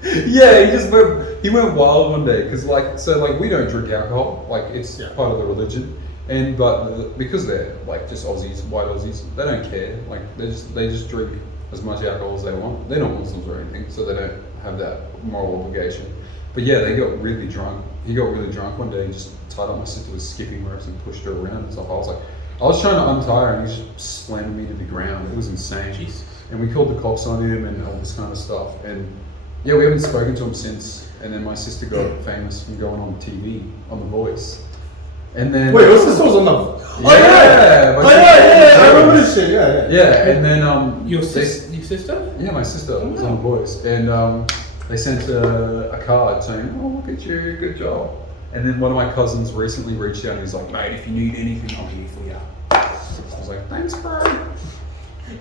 Yeah, he went wild one day because we don't drink alcohol, like it's part of the religion, because they're like just Aussies, white Aussies, they don't care, like they just drink as much alcohol as they want. They're not Muslims or anything, so they don't have that moral obligation. But yeah, they got really drunk. He got really drunk one day and just tied up my sister with skipping ropes and pushed her around and stuff. I was trying to untie her and he just slammed me to the ground. It was insane. Jesus. And we called the cops on him and all this kind of stuff. And yeah, we haven't spoken to him since. And then my sister got famous from going on TV on The Voice. And then Wait, your sister was on the Yeah, I remember this shit, yeah. Yeah, and then Your sister? yeah, my sister was on The Voice, and they sent a card saying, "Oh, look at you, good job." And then one of my cousins recently reached out and he's like, "Mate, if you need anything, I'm here for you." I was like, "Thanks, bro."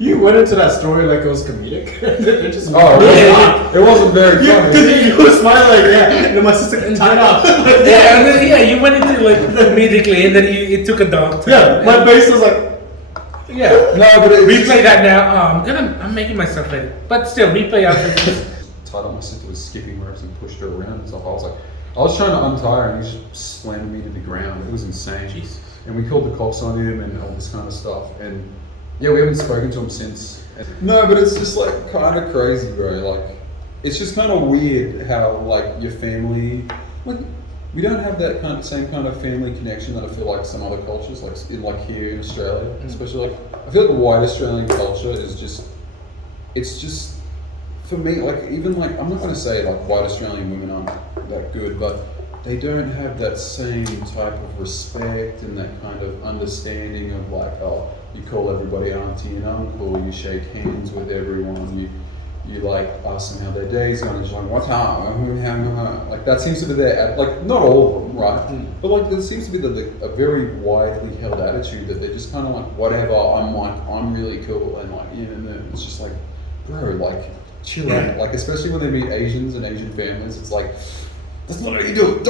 You went into that story like it was comedic. It just It wasn't very funny. Because you were smiling like, yeah, and then my sister got tied up. Yeah, and then, you went into like immediately, and then it took a dark turn. Yeah, my face was like, Yeah. No, but Replay that now. Oh, I'm making myself edit. But still, replay after this. tied up my sister with skipping ropes and pushed her around and stuff. I was trying to untie her and he just slammed me to the ground. It was insane. Jesus. And we called the cops on him and all this kind of stuff. And yeah, we haven't spoken to him since. No, but it's just like kind of crazy, bro. Like, it's just kind of weird how like your family, like, we don't have that same kind of family connection that I feel like some other cultures, like here in Australia, especially like I feel like the white Australian culture is it's just for me like even like I'm not going to say like white Australian women aren't that good, but they don't have that same type of respect and that kind of understanding of like, oh, you call everybody auntie and uncle, you shake hands with everyone, you like ask them how their day's going, and just like, what's up? Like that seems to be their, like not all of them, right? But like there seems to be a very widely held attitude that they're just kind of like, whatever, I'm really cool, and like, and then it's just like, bro, like chill out. Like especially when they meet Asians and Asian families, it's like, that's not how you do it.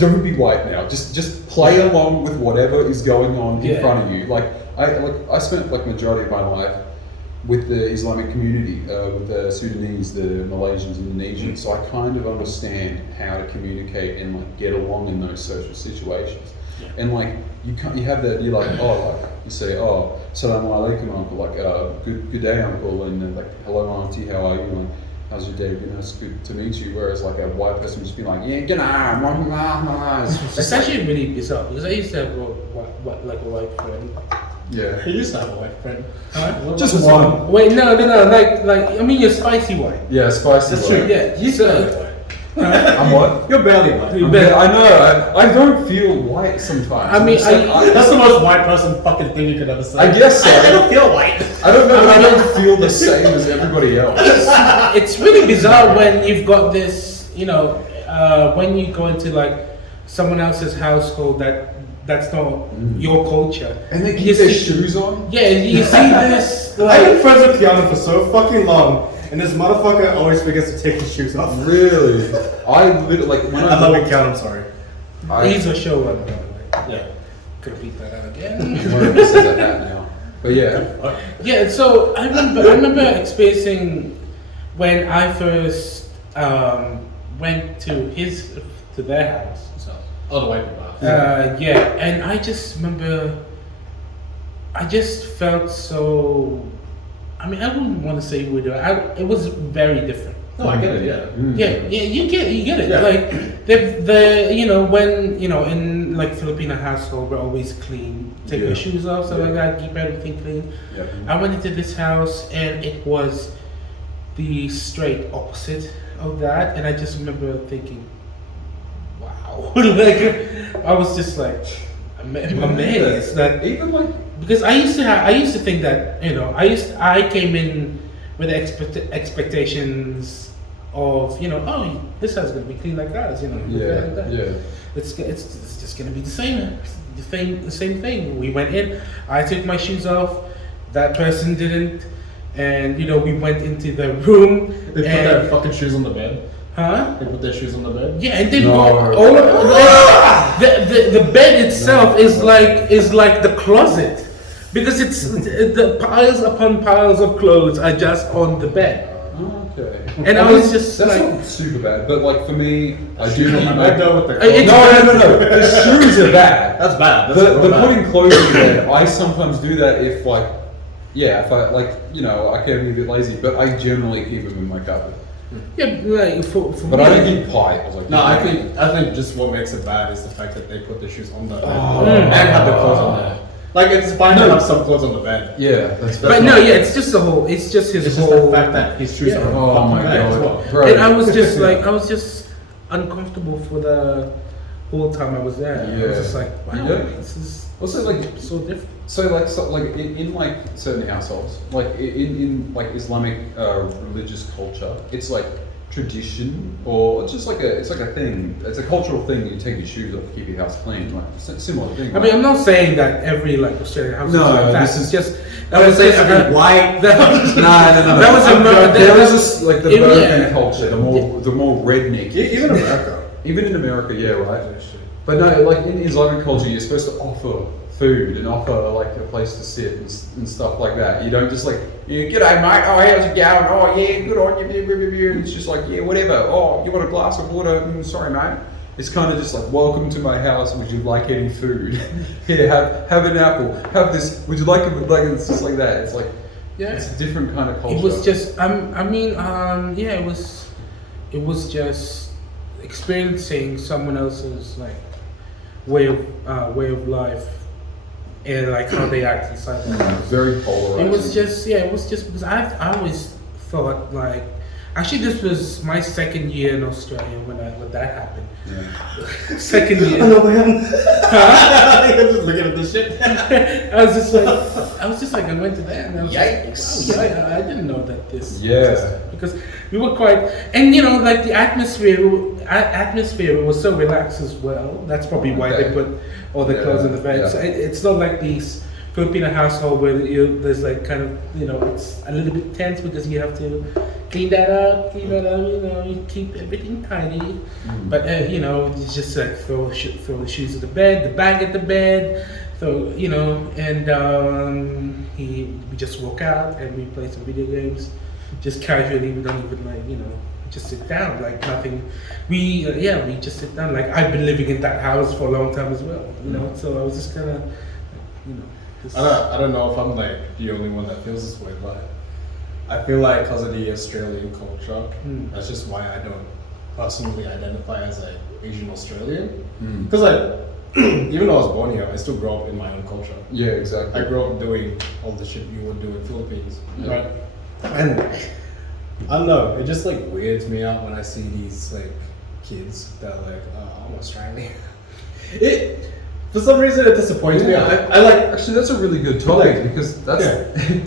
Don't be white now. Just play along with whatever is going on in front of you. Like I spent like majority of my life with the Islamic community, with the Sudanese, the Malaysians, Indonesians, so I kind of understand how to communicate and like get along in those social situations. Yeah. And like you have that, you're like, oh, like you say, oh, Assalamu alaikum, uncle, like good day, uncle, and then like, hello, auntie, how are you? And how's your day? You know, it's good to meet you. Whereas like a white person would just be like, yeah, get on. It's actually really bizarre because I used to have a white friend. Yeah. He used to have a white friend. Huh? Just one. Wait, no. Like I mean, you're spicy white. Yeah, spicy. That's white. true. Yeah, You said white. I'm what? You're barely white. I know. I don't feel white sometimes. I mean, that's the most white person fucking thing you could ever say. I guess so. I don't feel white. I don't know. I don't feel the same as everybody else. It's really bizarre when you've got this, you know, when you go into like someone else's household that's not your culture. And they keep their shoes on? Yeah, you see this. I've been friends with Keanu for so fucking long, and this motherfucker always forgets to take his shoes off. Really? I literally, like, when I love it, Keanu, I'm sorry. He's a showrunner, by the way. Yeah. Could repeat that out again. Whatever says like that now. But yeah. Yeah, so I remember experiencing when I first went to their house. So, oh, the white people. Yeah, and I just remember, I just felt so. I mean, I wouldn't want to say weird. It was very different. No, I get it. Yeah. Yeah, you get it. Yeah. Like the you know when you know in like Filipino household we're always clean, take your shoes off, so like that, keep everything clean. Yeah. I went into this house and it was the straight opposite of that, and I just remember thinking, wow, like I was just like amazed that even like because I used to think that you know I came in with expectations of you know this house is gonna be clean like ours, you know, like that. Yeah. It's just gonna be the same thing. We went in, I took my shoes off, that person didn't, and you know we went into the room. They put their fucking shoes on the bed. Huh? They put their shoes on the bed. Yeah, and then the bed itself is like the closet because it's the piles upon piles of clothes are just on the bed. Okay. And I was just that's like, not super bad, but like for me, I do need I know what they're No. The shoes are bad. That's bad. That's The bad. putting clothes in there, I sometimes do that if like, if I like, you know, I can be a bit lazy, but I generally keep them in my cupboard. yeah, like for But me, I don't keep piles. Like, No, I think just what makes it bad is the fact that they put their shoes on the bed Oh. and have the clothes on there. Like it's fine to have some clothes on the bed. Yeah, that's But no, yeah, it's just his It's just whole. the fact that his shoes Yeah. are Oh on my the bed as well. god, bro. And I was just uncomfortable for the whole time I was there. I was just like, wow, Yeah. this is Also, like, so different. so in like certain households, like in like Islamic religious culture, it's like tradition, or it's just like it's like a thing. It's a cultural thing. You take your shoes off to keep your house clean. Like similar thing. I mean, I'm not saying that every like Australian house No, is like that. this It's is- just I was saying every white. That, No. That was a There is this, like the Yeah. American culture, the more redneck. Even America. Even in America, yeah, right. But no, like in Islamic culture, you're supposed to offer food and offer like a place to sit and stuff like that. You don't just like, g'day mate, oh how's it going? Oh yeah, good on you. And it's just like, yeah, whatever. Oh, you want a glass of water? Sorry mate. It's kind of just like, welcome to my house. Would you like any food? Here, have an apple. Have this. Would you like it? Like it's just like that. It's like, yeah, it's a different kind of culture. it was just it was just experiencing someone else's like way of life and like how they act inside their house. very polarizing. It was just because I always thought like Actually, this was my second year in Australia when that happened. Yeah. Second year. I know, man. I'm just looking at this shit. I was just like, I went to that and I was Yikes. like, wow, yeah, I didn't know that this. Yeah. Because we were quite, and like the atmosphere was so relaxed as well. That's probably why they put all the clothes in the bed. Yeah. So it's not like these Filipino household where there's like kind of, it's a little bit tense because you have to clean that up, you keep everything tidy. But you just like throw the shoes at the bed, the bag at the bed, and we just walk out and we play some video games, just casually. We don't even just sit down like nothing. We just sit down. Like I've been living in that house for a long time as well, So I was just kind of, I don't know if I'm like the only one that feels this way, but I feel like because of the Australian culture, that's just why I don't personally identify as an Asian Australian. Because even though I was born here, I still grew up in my own culture. Yeah, exactly. I grew up doing all the shit you would do in Philippines, Yeah. right? And I don't know, it just like weirds me out when I see these like kids that are like, oh, I'm Australian. For some reason, it disappoints me. I like. Actually, that's a really good topic Like, because that's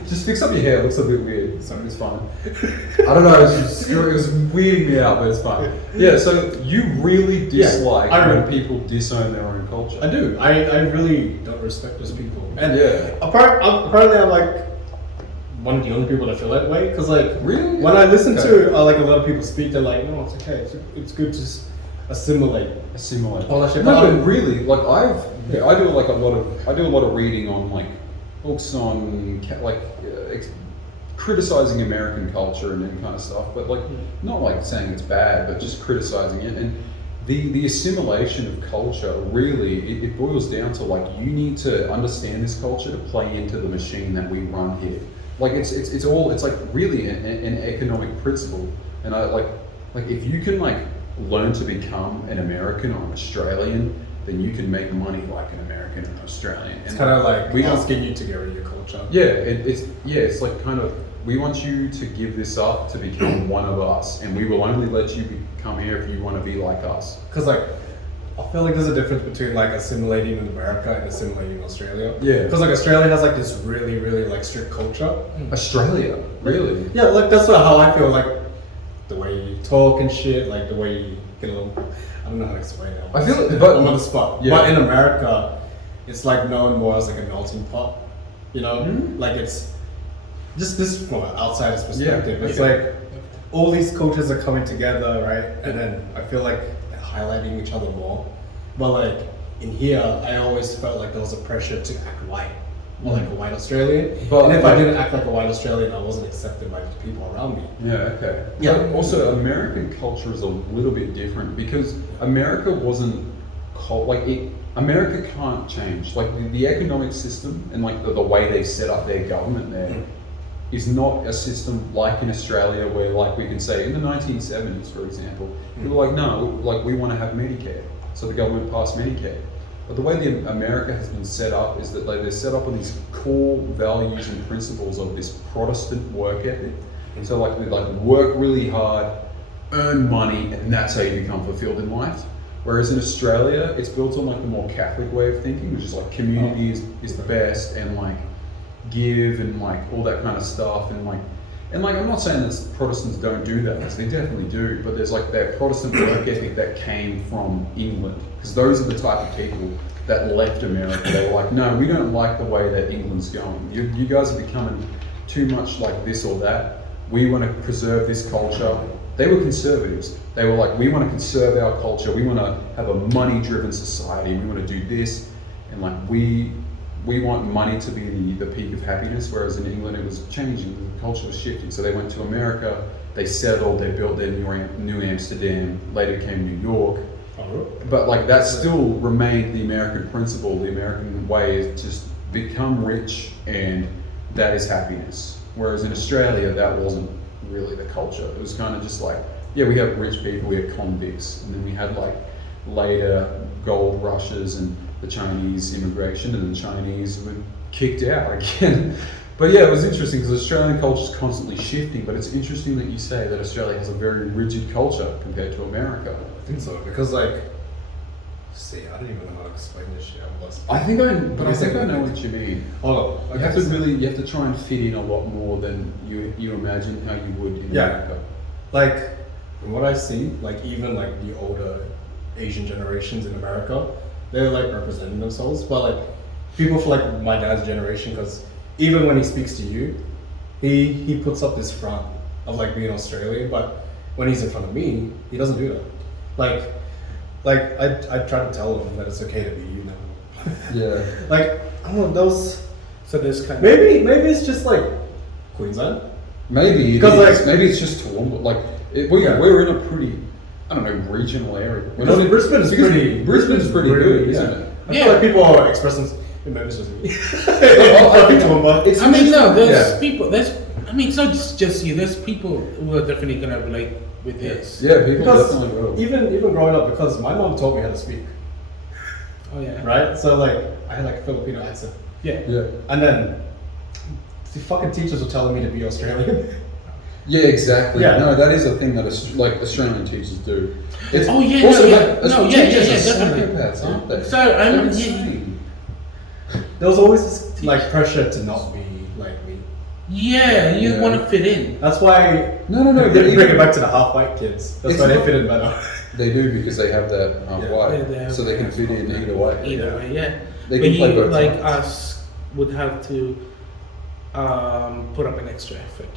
just fix up your hair. It looks a bit weird. So it's fine. I don't know. It was weirding me out, but it's fine. Yeah. So you really dislike when people disown their own culture. I do. I really don't respect those people. And Yeah. apparently, I'm like one of the only people that feel that way. Because like, Really? when I listen to like a lot of people speak, they're like, no, it's okay. It's good to assimilate. All that shit. No, but really, like I do a lot of reading on like books on criticizing American culture and that kind of stuff, but like not like saying it's bad, but just criticizing it. And the assimilation of culture really it boils down to like you need to understand this culture to play into the machine that we run here. Like it's like really an economic principle, and I like if you can like learn to become an American or an Australian, then you can make money like an American and Australian. It's kind of like we asking you to get rid of your culture. Yeah, it's like kind of we want you to give this up to become one of us, and we will only let you come here if you want to be like us. Because like I feel like there's a difference between like assimilating in America and assimilating in Australia. Yeah. Because like Australia has like this really really like strict culture. Australia, really? Yeah, like that's how I feel like. The way you talk and shit, like the way you get a little, I don't know how to explain it. I feel like, but I'm on the spot. Yeah. But in America, it's like known more as like a melting pot, Like it's just this from an outsider's perspective. It's like all these cultures are coming together, right? And then I feel like they're highlighting each other more. But like in here, I always felt like there was a pressure to act white. Or like a white Australian, and if I didn't act like a white Australian, I wasn't accepted by the people around me. Yeah, okay. Yeah. But also, American culture is a little bit different because America wasn't America can't change. Like the economic system and like the way they've set up their government there is not a system like in Australia where like we can say in the 1970s, for example, people were like, no, like we want to have Medicare, so the government passed Medicare. But the way America has been set up is that they're set up on these core values and principles of this Protestant work ethic. And so like they work really hard, earn money, and that's how you become fulfilled in life. Whereas in Australia, it's built on like the more Catholic way of thinking, which is like community is the best, and like give and like all that kind of stuff, and like I'm not saying that Protestants don't do that, because they definitely do, but there's like that Protestant work ethic that came from England, because those are the type of people that left America. They were like, no, we don't like the way that England's going. You guys are becoming too much like this or that. We want to preserve this culture. They were conservatives. They were like, we want to conserve our culture. We want to have a money-driven society. We want to do this, and like we want money to be the peak of happiness, whereas in England it was changing, the culture was shifting. So they went to America, they settled, they built their New Amsterdam, later became New York. But like that still remained the American principle, the American way is just become rich and that is happiness. Whereas in Australia, that wasn't really the culture. It was kind of just like, yeah, we have rich people, we have convicts, and then we had like later gold rushes and the Chinese immigration, and the Chinese were kicked out again. But yeah, it was interesting because Australian culture is constantly shifting. But it's interesting that you say that Australia has a very rigid culture compared to America. I think so because like, see, I don't even know how to explain this shit. I'm lost. I think I know what you mean. Hold on. You have to try and fit in a lot more than you imagine how you would in America. Like, from what I see, like even like the older Asian generations in America, they're like representing themselves. But like people for like my dad's generation, because even when he speaks to you, he puts up this front of like being Australian, but when he's in front of me, he doesn't do that. Like I try to tell him that it's okay to be you now. Yeah. Like I don't know those. So there's kind of Maybe it's just like Queensland. Maybe Because, it's, like- maybe it's just Toowoomba. Like we're in a pretty, I don't know, regional area. We're Because not in- Brisbane's because pretty- Brisbane's pretty really- good, isn't yeah. it? I feel like people are expressing. Maybe it's just me. I think Toowoomba. it's I mean, no, there's yeah. people. I mean, it's not just you. There's people who are definitely gonna relate with this. Yeah, people Because definitely will. even growing up, because my mom taught me how to speak, Oh yeah. right? So like I had like a Filipino accent, Yeah. Yeah. and then the fucking teachers were telling me to be Australian. Yeah, exactly. Yeah. No, that is a thing that like Australian teachers do. It's Oh yeah. also No, yeah. like, No, yeah. teachers are Definitely. psychopaths, aren't they? So I'm. They're Yeah, insane. There was always this like pressure to not be like me. yeah, you Yeah. want to fit in. That's why No. they but bring it even- back to the half-white kids. That's It's why they not- fit in better. They do because they have that Yeah. white, They have- so they can fit in either way. Either way, yeah. They But can play you, both like sides. us, would have to put up an extra effort.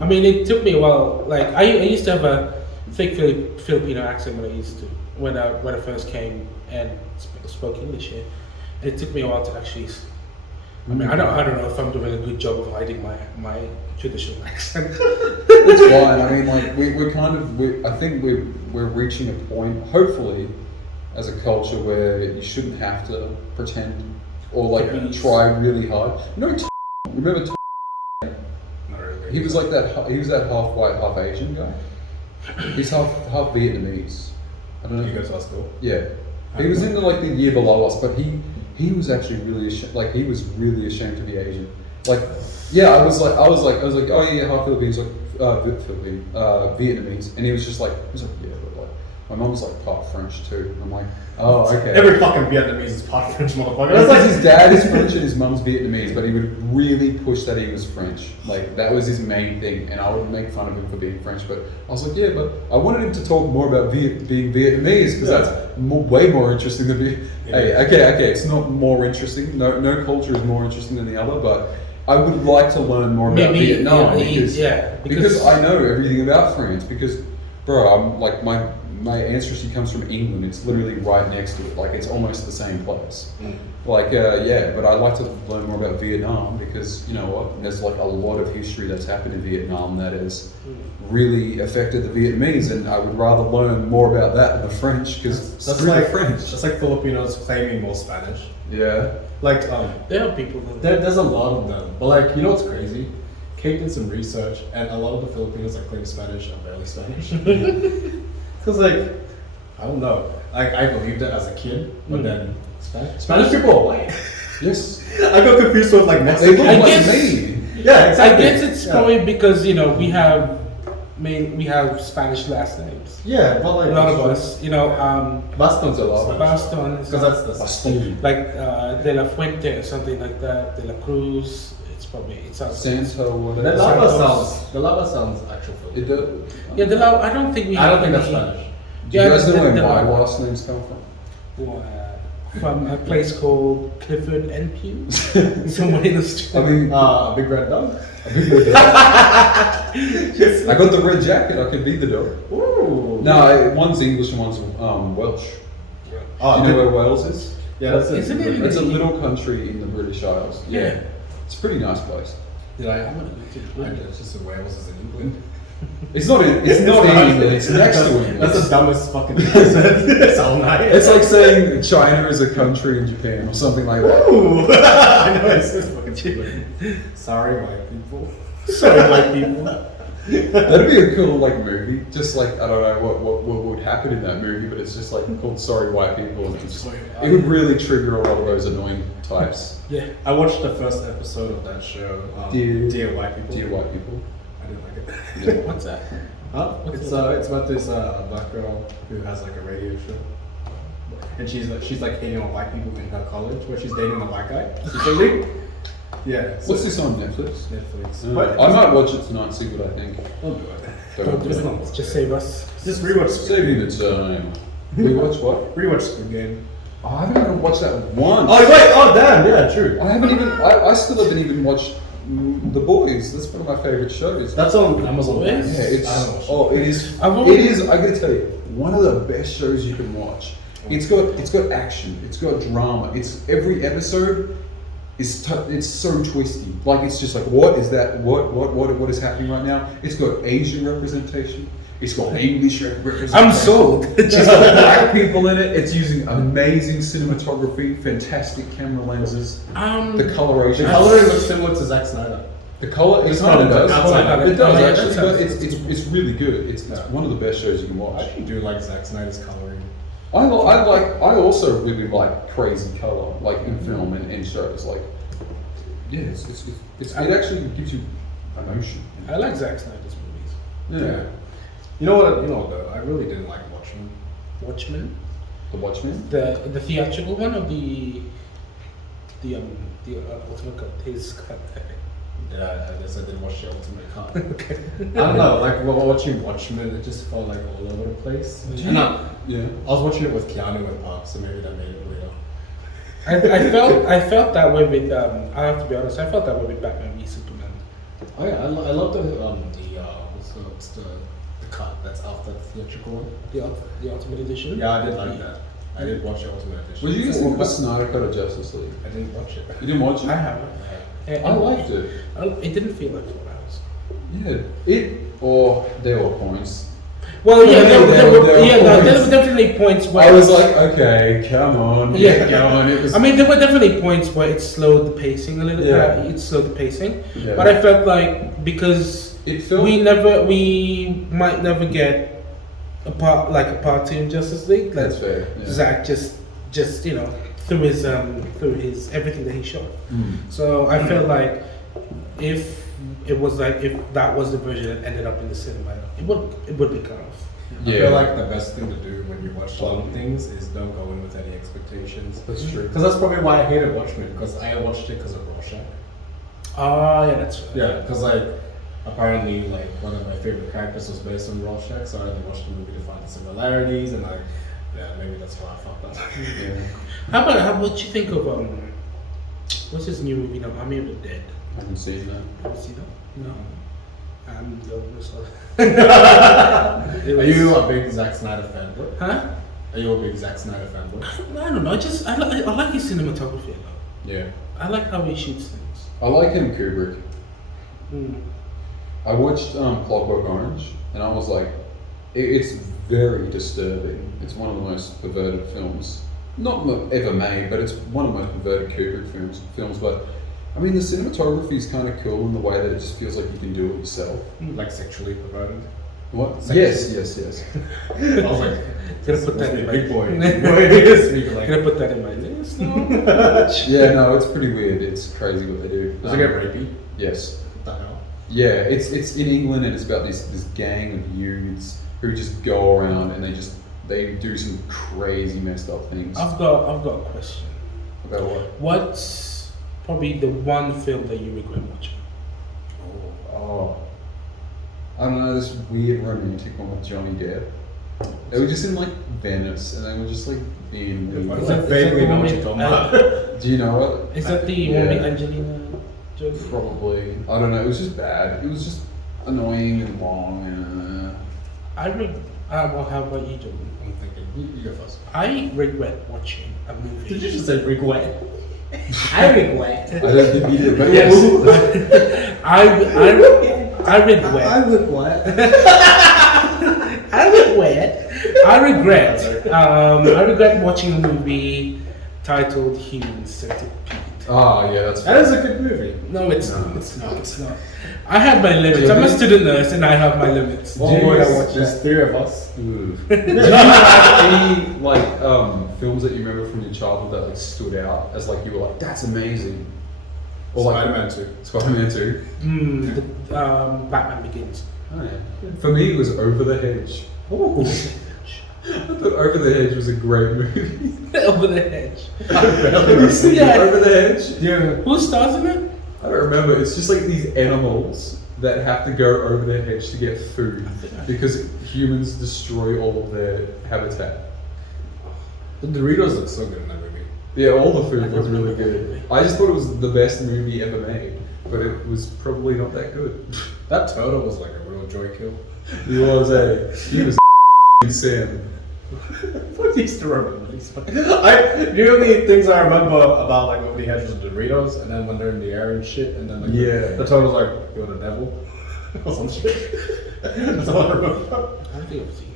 I mean, it took me a while. Like I used to have a fake Filipino accent when I first came and spoke English here. It took me a while to actually. I mean, I don't know if I'm doing a good job of hiding my traditional accent. It's fine. I mean, like I think we're reaching a point, hopefully, as a culture where you shouldn't have to pretend or like Yes. try really hard. You know, remember Not really. he was like that. He was that half white, half Asian guy. He's half Vietnamese. I don't know. You go to our school. Yeah, he was in the year below us, but he was actually really ashamed. Like he was really ashamed to be Asian. Like, yeah, I was like, oh yeah, half Philippines, like Vietnamese, and he was like, yeah, but like, my mum was like part French too. I'm like, oh okay. Every fucking Vietnamese is part French, motherfucker. That's like his dad is French and his mum's Vietnamese, but he would really push that he was French. Like that was his main thing, and I would make fun of him for being French. But I was like, yeah, but I wanted him to talk more about being Vietnamese because that's way more interesting than being. Hey, okay, it's not more interesting. No culture is more interesting than the other, but I would like to learn more about Maybe, Vietnam yeah, because I know everything about France. Because, bro, I'm like my ancestry comes from England. It's literally right next to it. Like it's almost the same place. Like yeah, but I'd like to learn more about Vietnam because you know what? There's like a lot of history that's happened in Vietnam that has really affected the Vietnamese, and I would rather learn more about that than the French because That's like French. That's like Filipinos claiming more Spanish. Yeah. Like There are people that there's a lot of them, but like you know what's crazy? Kate did some research, and a lot of the Filipinos that claim Spanish are barely Spanish. Because like I don't know, like I believed it as a kid, but then Spanish people are white. Yes. I got confused with like They Mexican. look I like guess- me. Yeah, I exactly. guess it's probably because we have Spanish last names. yeah, but like A lot of us, Baston's a lot. Baston, Because that's the Baston. like De La Fuente or something like that. De La Cruz. It sounds. Santo, The whatever. lava sounds actual It Filipino. does. Yeah, De La. I don't think we. I don't have think that's any- Spanish. Do you guys know where De La- my last names come from? From a place called Clifford and Pugh, somewhere in I Australia. mean, Big Red Dog. I got the red jacket. I could be the dog. Ooh. No, one's English and one's Welsh. Oh, Do you know where Wales is? Yeah, that's Isn't it? It's a little country in the British Isles. Yeah. It's a pretty nice place. Did I? I'm gonna go to It's just that Wales is in England. It's not in England. It's next to England. That's the dumbest fucking thing I said. It's all night. It's like saying China is a country in Japan or something like that. Ooh. I know it's fucking cheap. Sorry, white people. Sorry, white people. That'd be a cool like movie. Just like I don't know what would happen in that movie, but it's just like called Sorry White People, and it would really trigger a lot of those annoying types. Yeah. I watched the first episode of that show. Dear White People. Dear White People. I didn't like it. Yeah. What's that? Huh? It's about this black girl who has like a radio show, and she's like hating on white people in her college, where she's dating a white guy. Secretly. Yeah. So What's this on Netflix? Netflix. But I might watch it tonight, see what I think. Don't do it. Don't do it. Just save us. Just rewatch. Saving the time. We watch what? Rewatch Squid Game. Oh, I haven't even watched that once. Oh wait! Oh damn! Yeah, true. I haven't even. I still haven't even watched The Boys. That's one of my favorite shows. That's on Amazon. Yeah, It's I don't know. it is. I've always- It is. I gotta tell you, one of the best shows you can watch. It's got action. It's got drama. It's every episode it's so twisty. Like it's just like what is that? What is happening right now? It's got Asian representation. It's got English representation. I'm sold. It's got black people in it. It's using amazing cinematography, fantastic camera lenses. The coloration. The coloring looks similar to Zack Snyder. The color, it It's kind of not does. outside. It does Oh, yeah, actually, that but sounds- it's really good. It's one of the best shows you can I watch. actually do like Zack Snyder's coloring. I also really like crazy color, like in film and in shows. Like, yeah, it actually gives you emotion. I like Zack Snyder's movies. Yeah. You know what? Though I really didn't like Watchmen. Watchmen, The Watchmen. the theatrical one, or the ultimate cut, his cut. Yeah, I guess I didn't watch the Ultimate Cut. I don't know, like watching Watchmen, it just felt like all over the place. And Yeah. I was watching it with Keanu and Park, so maybe that made it real. I felt that way with I have to be honest. I felt that way with Batman v Superman. Oh yeah, I love the what's the cut that's after the theatrical one. The Ultimate Edition. Yeah, I did like that. I did watch the Ultimate Edition. What did you guys think of the Snyder Cut of Justice League? I didn't watch it. You didn't watch it? I haven't. I liked it. It didn't feel like 4 hours. Yeah, there were points. Well, yeah, there were there points. were definitely points where I was like, okay, come on, get going. It was. I mean, there were definitely points where it slowed the pacing a little. Yeah. It slowed the pacing, Yeah. but I felt like because It felt. we might never get a part 2 in Justice League. That's fair. Yeah. Zach just through his everything that he shot. Mm. So I felt like if that was the version that ended up in the cinema, it would be cut off. I feel like the best thing to do when you watch long things is don't go in with any expectations. That's true. Because that's probably why I hated Watchmen, because I watched it because of Rorschach. Oh yeah, that's right. Yeah, because like apparently like one of my favorite characters was based on Rorschach, so I had to watch the movie to find the similarities, and like maybe that's why I fucked up. Yeah. How about what you think of what's his new movie now? Army of the Dead. I haven't seen that. Have you seen that? No. I'm Are you a big Zack Snyder fanboy? Huh? Are you a big Zack Snyder fanboy? I don't know. I like his cinematography a lot. Yeah. I like how he shoots things. I like him, Kubrick. Mm. I watched Clockwork Orange, and I was like, it's very disturbing. It's one of the most perverted films, not ever made, but it's one of the most perverted Kubrick films. But I mean, the cinematography is kind of cool in the way that it just feels like you can do it yourself. Like sexually perverted? What? Sexy. Yes. I was like, Gonna put that in my big boy. Gonna put that in my list. Yeah, no, it's pretty weird. It's crazy what they do. Does it get rapey? Yes. What the hell? Yeah, it's in England, and it's about this gang of youths who just go around and they do some crazy messed up things. I've got a question. About what? What's probably the one film that you regret watching? Oh, I don't know, this weird romantic one with Johnny Depp. They were just in like Venice, and they were just like being What weird. is that? Vaguely know what you're talking about. Do you know it? Is that the Yeah. one with Angelina Jolie? Probably. I don't know. It was just bad. It was just annoying and long. And well, how about you, Jordan? I'm thinking, you go first. I regret watching a movie. Did you just say regret? I regret. I don't think you did, but Yes. I regret. I regret. I regret watching a movie titled Human Centipede. Oh yeah, that's That is a good movie. No, it's No. not. It's not. I have my limits. I'm a student nurse and I have my limits. Oh, boy, there's 3 of us. Did you have any like films that you remember from your childhood that like stood out as like you were like that's amazing? Or like Spider-Man 2. Spider-Man 2. Batman Begins. Oh yeah. For me, it was Over the Hedge. Ooh. I thought Over the Hedge was a great movie. Over the Hedge. Have you seen Yeah. Over the Hedge? Yeah. Who stars in it? I don't remember. It's just like these animals that have to go over their hedge to get food because humans destroy all of their habitat. The Doritos look so good in that movie. Yeah, all the food was really good. I just thought it was the best movie ever made, but it was probably not that good. That turtle was like a real joy kill. He was he was Sam. What used to remember these? The only things I remember about like Over the Hedge was the Doritos, and then when they're in the air and shit, and then like Yeah. the turtle's like, you're the devil, or some shit. That's all I remember. I don't think I've seen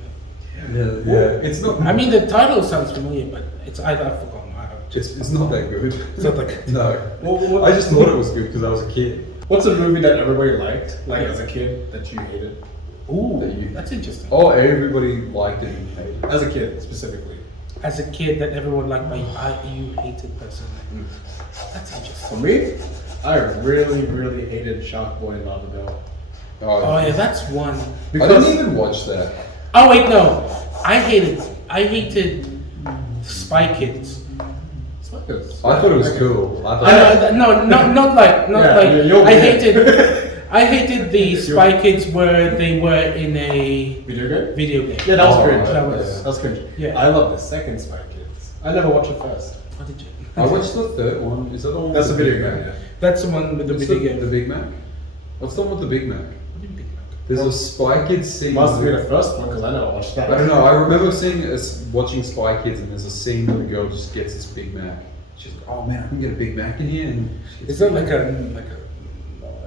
it. Yeah. It's not. I mean, the title sounds familiar, but it's I've forgotten. It's not that good. It's not like No. Well, I just thought it was good because I was a kid. What's a movie that everybody liked, like as a kid, that you hated? ooh, That you- that's interesting. Oh, everybody liked it and hated it. As a kid, specifically. As a kid, that everyone liked, but you hated personally. That's interesting. For me, I really, really hated Shark Boy and Lava Bell. Oh yeah, that's one. I didn't even watch that. Oh wait, no, I hated Spy Kids. It's not good. I thought it was cool. I thought Not like Yeah, you're I weird. I hated the Spy Kids where they were in a Video game? video game. Yeah, that was Oh, cringe. that was- That was cringe. Yeah. I love the second Spy Kids. I never watched it first. What did you? I watched the third one. Is that the one? That's a with the video Big game, Mac? yeah. That's the one with the What's video game. The Big Mac? What's the one with the Big Mac? What do you mean, Big Mac? There's a Spy Kids scene. Must be the first one because I never watched that. I don't know. I remember watching Spy Kids, and there's a scene where the girl just gets this Big Mac. She's like, "Oh man, I can get a Big Mac in here." And Is that like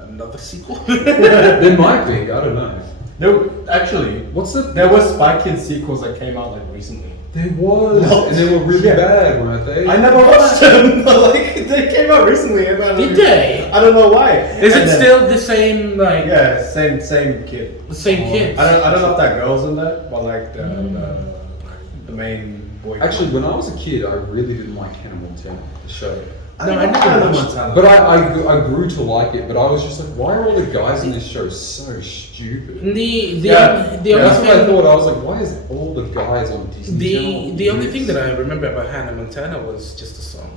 another sequel? There might be. I don't know. No, actually, What's the? there were Spy Kids sequels that came out like recently. There was, No. and they were really Yeah. bad, weren't they? I never watched them. Like they came out recently, and I don't Did even- they? I don't know why. Is And it then- still the same like Yeah, same kid. the same kids? I don't know if that girl's in there, but like the main boy. Actually, when I was a kid, I really didn't like Hannah Montana, the show. No, I never watched But I grew to like it. But I was just like, why are all the guys in this show so stupid? The Yeah. the Yeah, only that's what I thing thought. I was like, why is all the guys on Disney Channel? the only thing that I remember about Hannah Montana was just the song.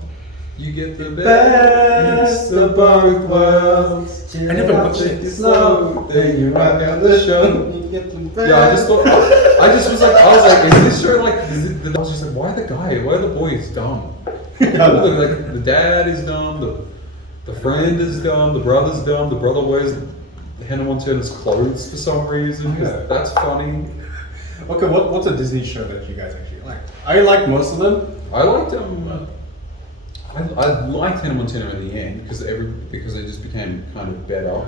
You get the best of both worlds. I never watched it. Slow, then you ride down the show. Yeah, I just thought. I just was like, is this show like? I was just like, why are the boys dumb? Like the dad is dumb, the friend is dumb, the brother's dumb. The brother wears Hannah Montana's clothes for some reason. 'Cause Yeah. that's funny. Okay, what's a Disney show that you guys actually like? I like most of them. I liked I liked Hannah Montana in the end because it just became kind of better.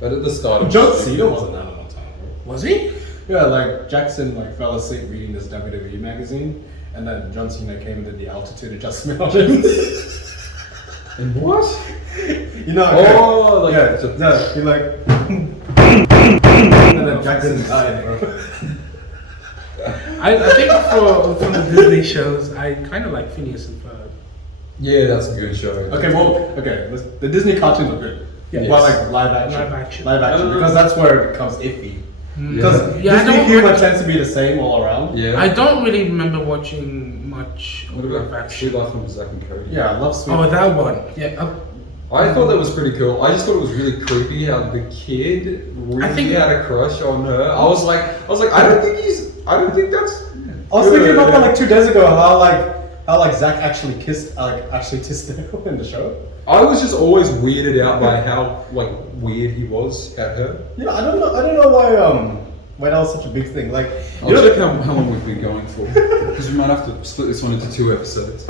But at the start, John Cena wasn't Hannah Montana. Was he? Yeah, like Jackson like fell asleep reading this WWE magazine, and then John Cena came and did the altitude adjustment on him. And what? You know? Oh, like yeah, no, he like, and then Jackson died, bro. I think from the Disney shows, I kind of like Phineas and Ferb. Yeah, that's a good show. Okay, the Disney cartoons are good. Yeah. Well, like live action. Live action. Because that's where it becomes iffy. Mm. Because Yeah, I Disney don't humor watch- tends to be the same all around. Yeah. I don't really remember watching much What live about action. Sweet Life from Zack and Cody? Yeah, I love Sweet. Oh, that one. Yeah. I thought that was pretty cool. I just thought it was really creepy how the kid really had a crush on her. I was like, I don't think that's. I was thinking about that good. like 2 days ago. How like Zach actually kissed her in the show. I was just always weirded out by how like weird he was at her. Yeah, I don't know why that was such a big thing. Like, I'll check how long we've been going for because we might have to split this one into 2 episodes.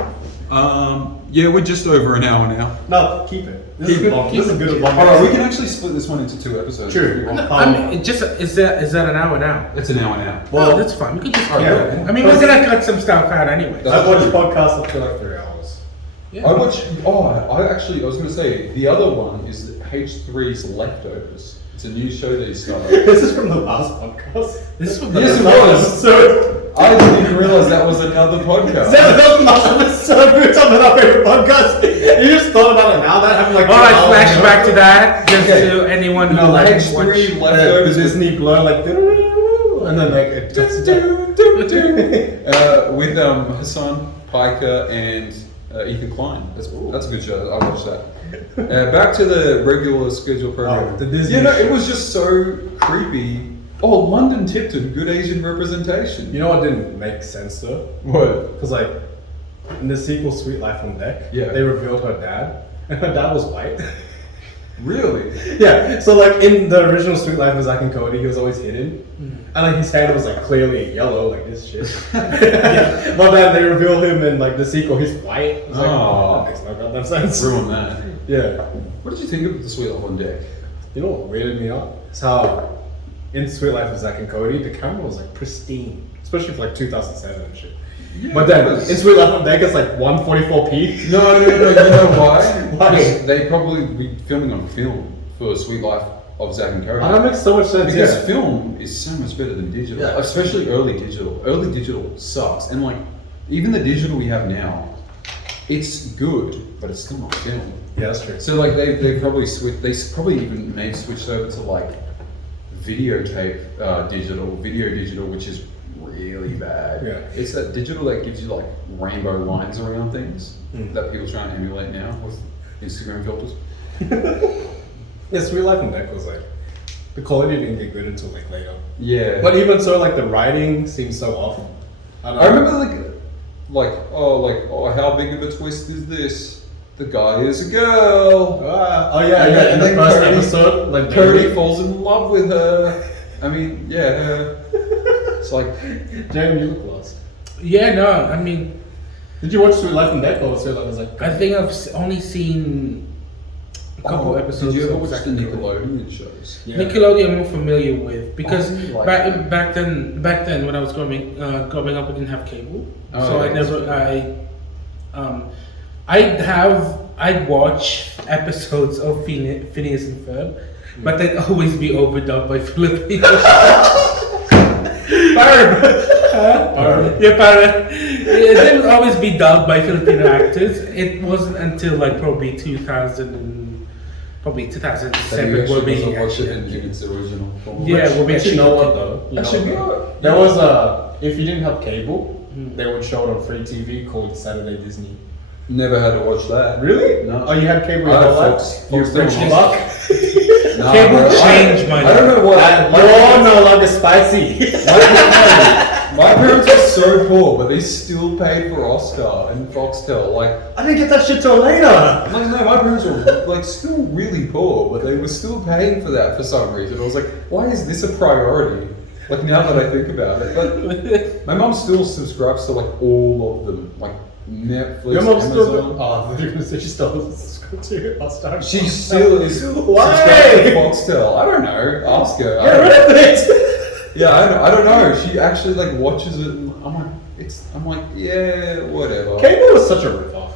Yeah, we're just over an hour now. no, keep it. This is good. This is good. All right, we can actually split this one into 2 episodes. True. if you want. I mean, it just is that an hour now? It's an hour now. Well, that's fine. We could just. Alright, yeah. I mean, we're gonna cut some stuff out anyway. I watch podcasts up to like 3 hours. Yeah. I watch. Oh, I was going to say the other one is H3's Leftovers. It's a new show that he started. This is from the last podcast. This is from the Yes, it last was. So, I didn't even realize that was another podcast. that was the last episode. We were talking about our favorite podcast. You just thought about it now. That happened like. All right, flashback to that. Just Okay. to anyone who No, like H3 watch. The Leftovers. Disney blur like, and then like it just With Hassan Piker and Ethan Klein. That's a good show. I watched that. Back to the regular schedule program. Oh, the Disney it show. was just so creepy. Oh, London Tipton, good Asian representation. You know what didn't make sense though? What? Because like in the sequel, Sweet Life on Deck, Yeah. they revealed her dad, and her dad was white. Really? Yeah. So like in the original Sweet Life with Zack and Cody, he was always hidden, and like his head was like clearly yellow, like this shit. Yeah. But then they reveal him in like the sequel, he's white. It's like, Oh. that makes no goddamn sense. Ruin that. Yeah. What did you think of the Sweet Life on Deck? You know what weirded me out? It's how in Sweet Life with Zack and Cody, the camera was like pristine, especially for like 2007 and shit. Yeah, But then it was- in Sweet Life on Deck, it's like 144p. No, you know why? Why? Because they probably be filming on film for Sweet Life of Zack and Cody. Oh, that makes so much sense. Because Yeah. film is so much better than digital, Yeah. especially early digital. Early digital sucks, and like even the digital we have now, it's good, but it's still not film. Yeah, that's true. So like they probably switched. They probably even maybe switched over to like videotape video digital, which is really bad. Yeah. It's that digital that gives you like rainbow lines around things Mm. that people try and emulate now with Instagram filters. Yeah, Sweet Life on Deck was like the quality didn't get good until like later. Yeah. But even so, like the writing seems so off. I remember oh, how big of a twist is this? The guy is a girl. Oh yeah, yeah. In And the then first Cody- episode, like Cody falls in love with her. I mean, yeah, her. It's like, Jamie, you look lost. Yeah, no, I mean, Did you watch Sweet Life on Deck or Sweet Life was like? I think I've only seen a couple episodes. Did you ever of watch Zack the and Cody. Nickelodeon shows? Yeah. Nickelodeon I'm more familiar with because Oh, you like that. back then when I was growing up, I didn't have cable, Oh, so I'd watch episodes of Phineas and Ferb, but they'd always be overdubbed by Filipino. Barb. Yeah, para. They would always be dubbed by Filipino actors. It wasn't until like probably 2007 Have you where actually we watch it in its original form? Yeah, well, we Actually, actually you know looked what at- though? You Actually, know what? yeah. There was if you didn't have cable, they would show it on free TV called Saturday Disney. Never had to watch that. Really? No. Oh, you had cable I your had whole life? Fox. You Fox rich Channel. fuck? Nah, Cable bro, changed my I don't know what. You're no longer spicy. My parents were so poor, but they still paid for Oscar and Foxtel. Like, I didn't get that shit till later. no, my parents were like still really poor, but they were still paying for that for some reason. I was like, why is this a priority? Like now that I think about it, but my mom still subscribes to like all of them, like Netflix, Your mom Amazon. still. Oh, they're gonna say she still doesn't subscribe to Hotstar. She still is Why? subscribed to Foxtel. I don't know. Ask her. I Get don't- rid of it. Yeah, I don't know. She actually like watches it. And I'm like, yeah, whatever. Cable was such a ripoff.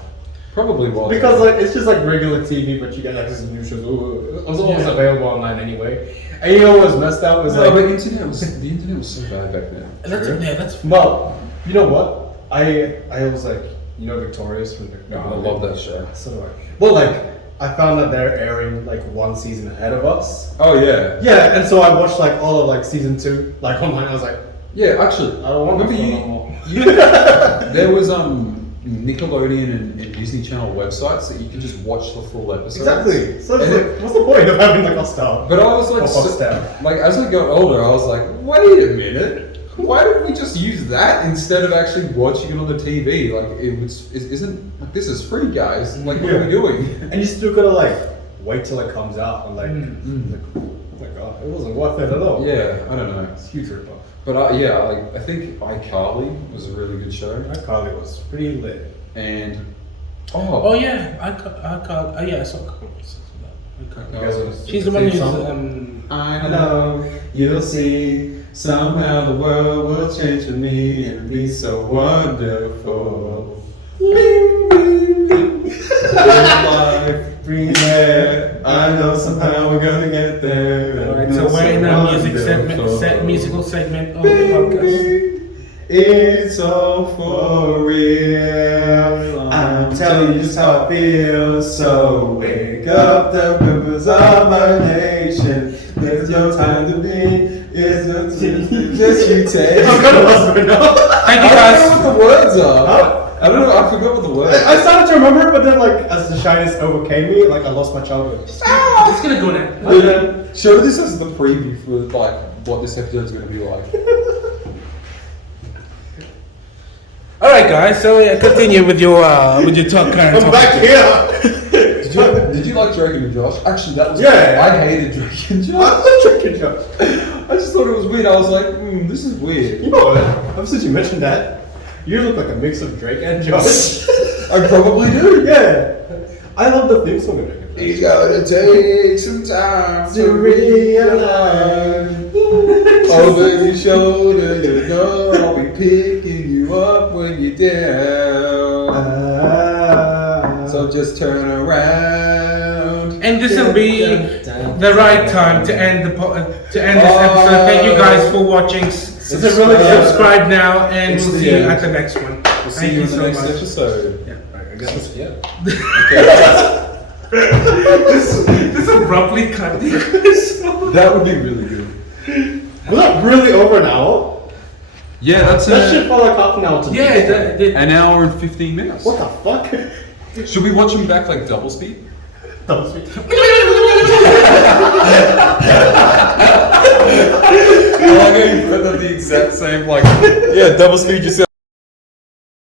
Probably was Because like it's just like regular TV, but you get access to new shows. Ooh, it was always Yeah. available online anyway. And you know what was messed up was no, like, but the internet was so bad back then. That's well, you know what? I was like, you know, Victorious from the. I love that show. So do I. Well, like I found that they're airing like one season ahead of us. Oh yeah, Yeah, and so I watched like all of like season 2 like online. I was like, yeah. Actually, I don't want to remember no more. there was Nickelodeon and Disney Channel websites that you could just watch the full episodes. Exactly. So it's And like, what's the point of having like a star? But I was like, Or Foxtel. like as I got older, I was like, wait a minute. Why don't we just use that instead of actually watching it on the TV? Like isn't like this is free, guys. Like what are we doing? And you still gotta like wait till it comes out and like, Mm. like oh my god, it wasn't worth it at all. Yeah, I don't know. It's a huge ripoff. But I think iCarly was a really good show. iCarly was pretty lit. And Oh yeah, I saw a couple of episodes of that. You guys wanna sing She's the the one theme who's song? I know you'll see somehow the world will change for me and be so wonderful. life, free there. I know somehow we're gonna get there. Alright, so we're in our musical segment of the podcast. It's all for real. I'm telling you just how I feel. So wake up the rivers of my nation. There's no time to be. It's no time to just you take. I'm kind of lost right now. Thank you I guys. don't know what the words are. Huh? I don't know. I forgot what the words. I started to remember, but then like as the shyness overcame me, like I lost my childhood. It's gonna go now. Yeah. Show this as the preview for like what this episode's going to be like. Alright guys, so yeah, continue with your talk current I'm topic. back here. Did you like Drake and Josh? Actually, that was Yeah. I hated Drake and I Josh. was drinking, Josh. I just thought it was weird. I was like, this is weird. You know what? Ever since you mentioned that, you look like a mix of Drake and Josh. I probably do. Yeah. I love the theme song of Drake and Josh. You gotta take some time to realize. Over your shoulder, you know I'll be picking you up when you're down. So just turn around. And this will be the right time to end this episode. Thank you guys for watching. Subscribe now, and we'll see you at the next one. We'll see you in the next episode. I guess, yeah. This abruptly cut the episode. That would be really good. Was that really over an hour? Yeah, that's That shit felt like half an hour to me. Yeah, an hour and 15 minutes. What the fuck? Should we watch them back like double speed? That was sweet. I like how you put them the exact same, like, yeah, double speed yourself.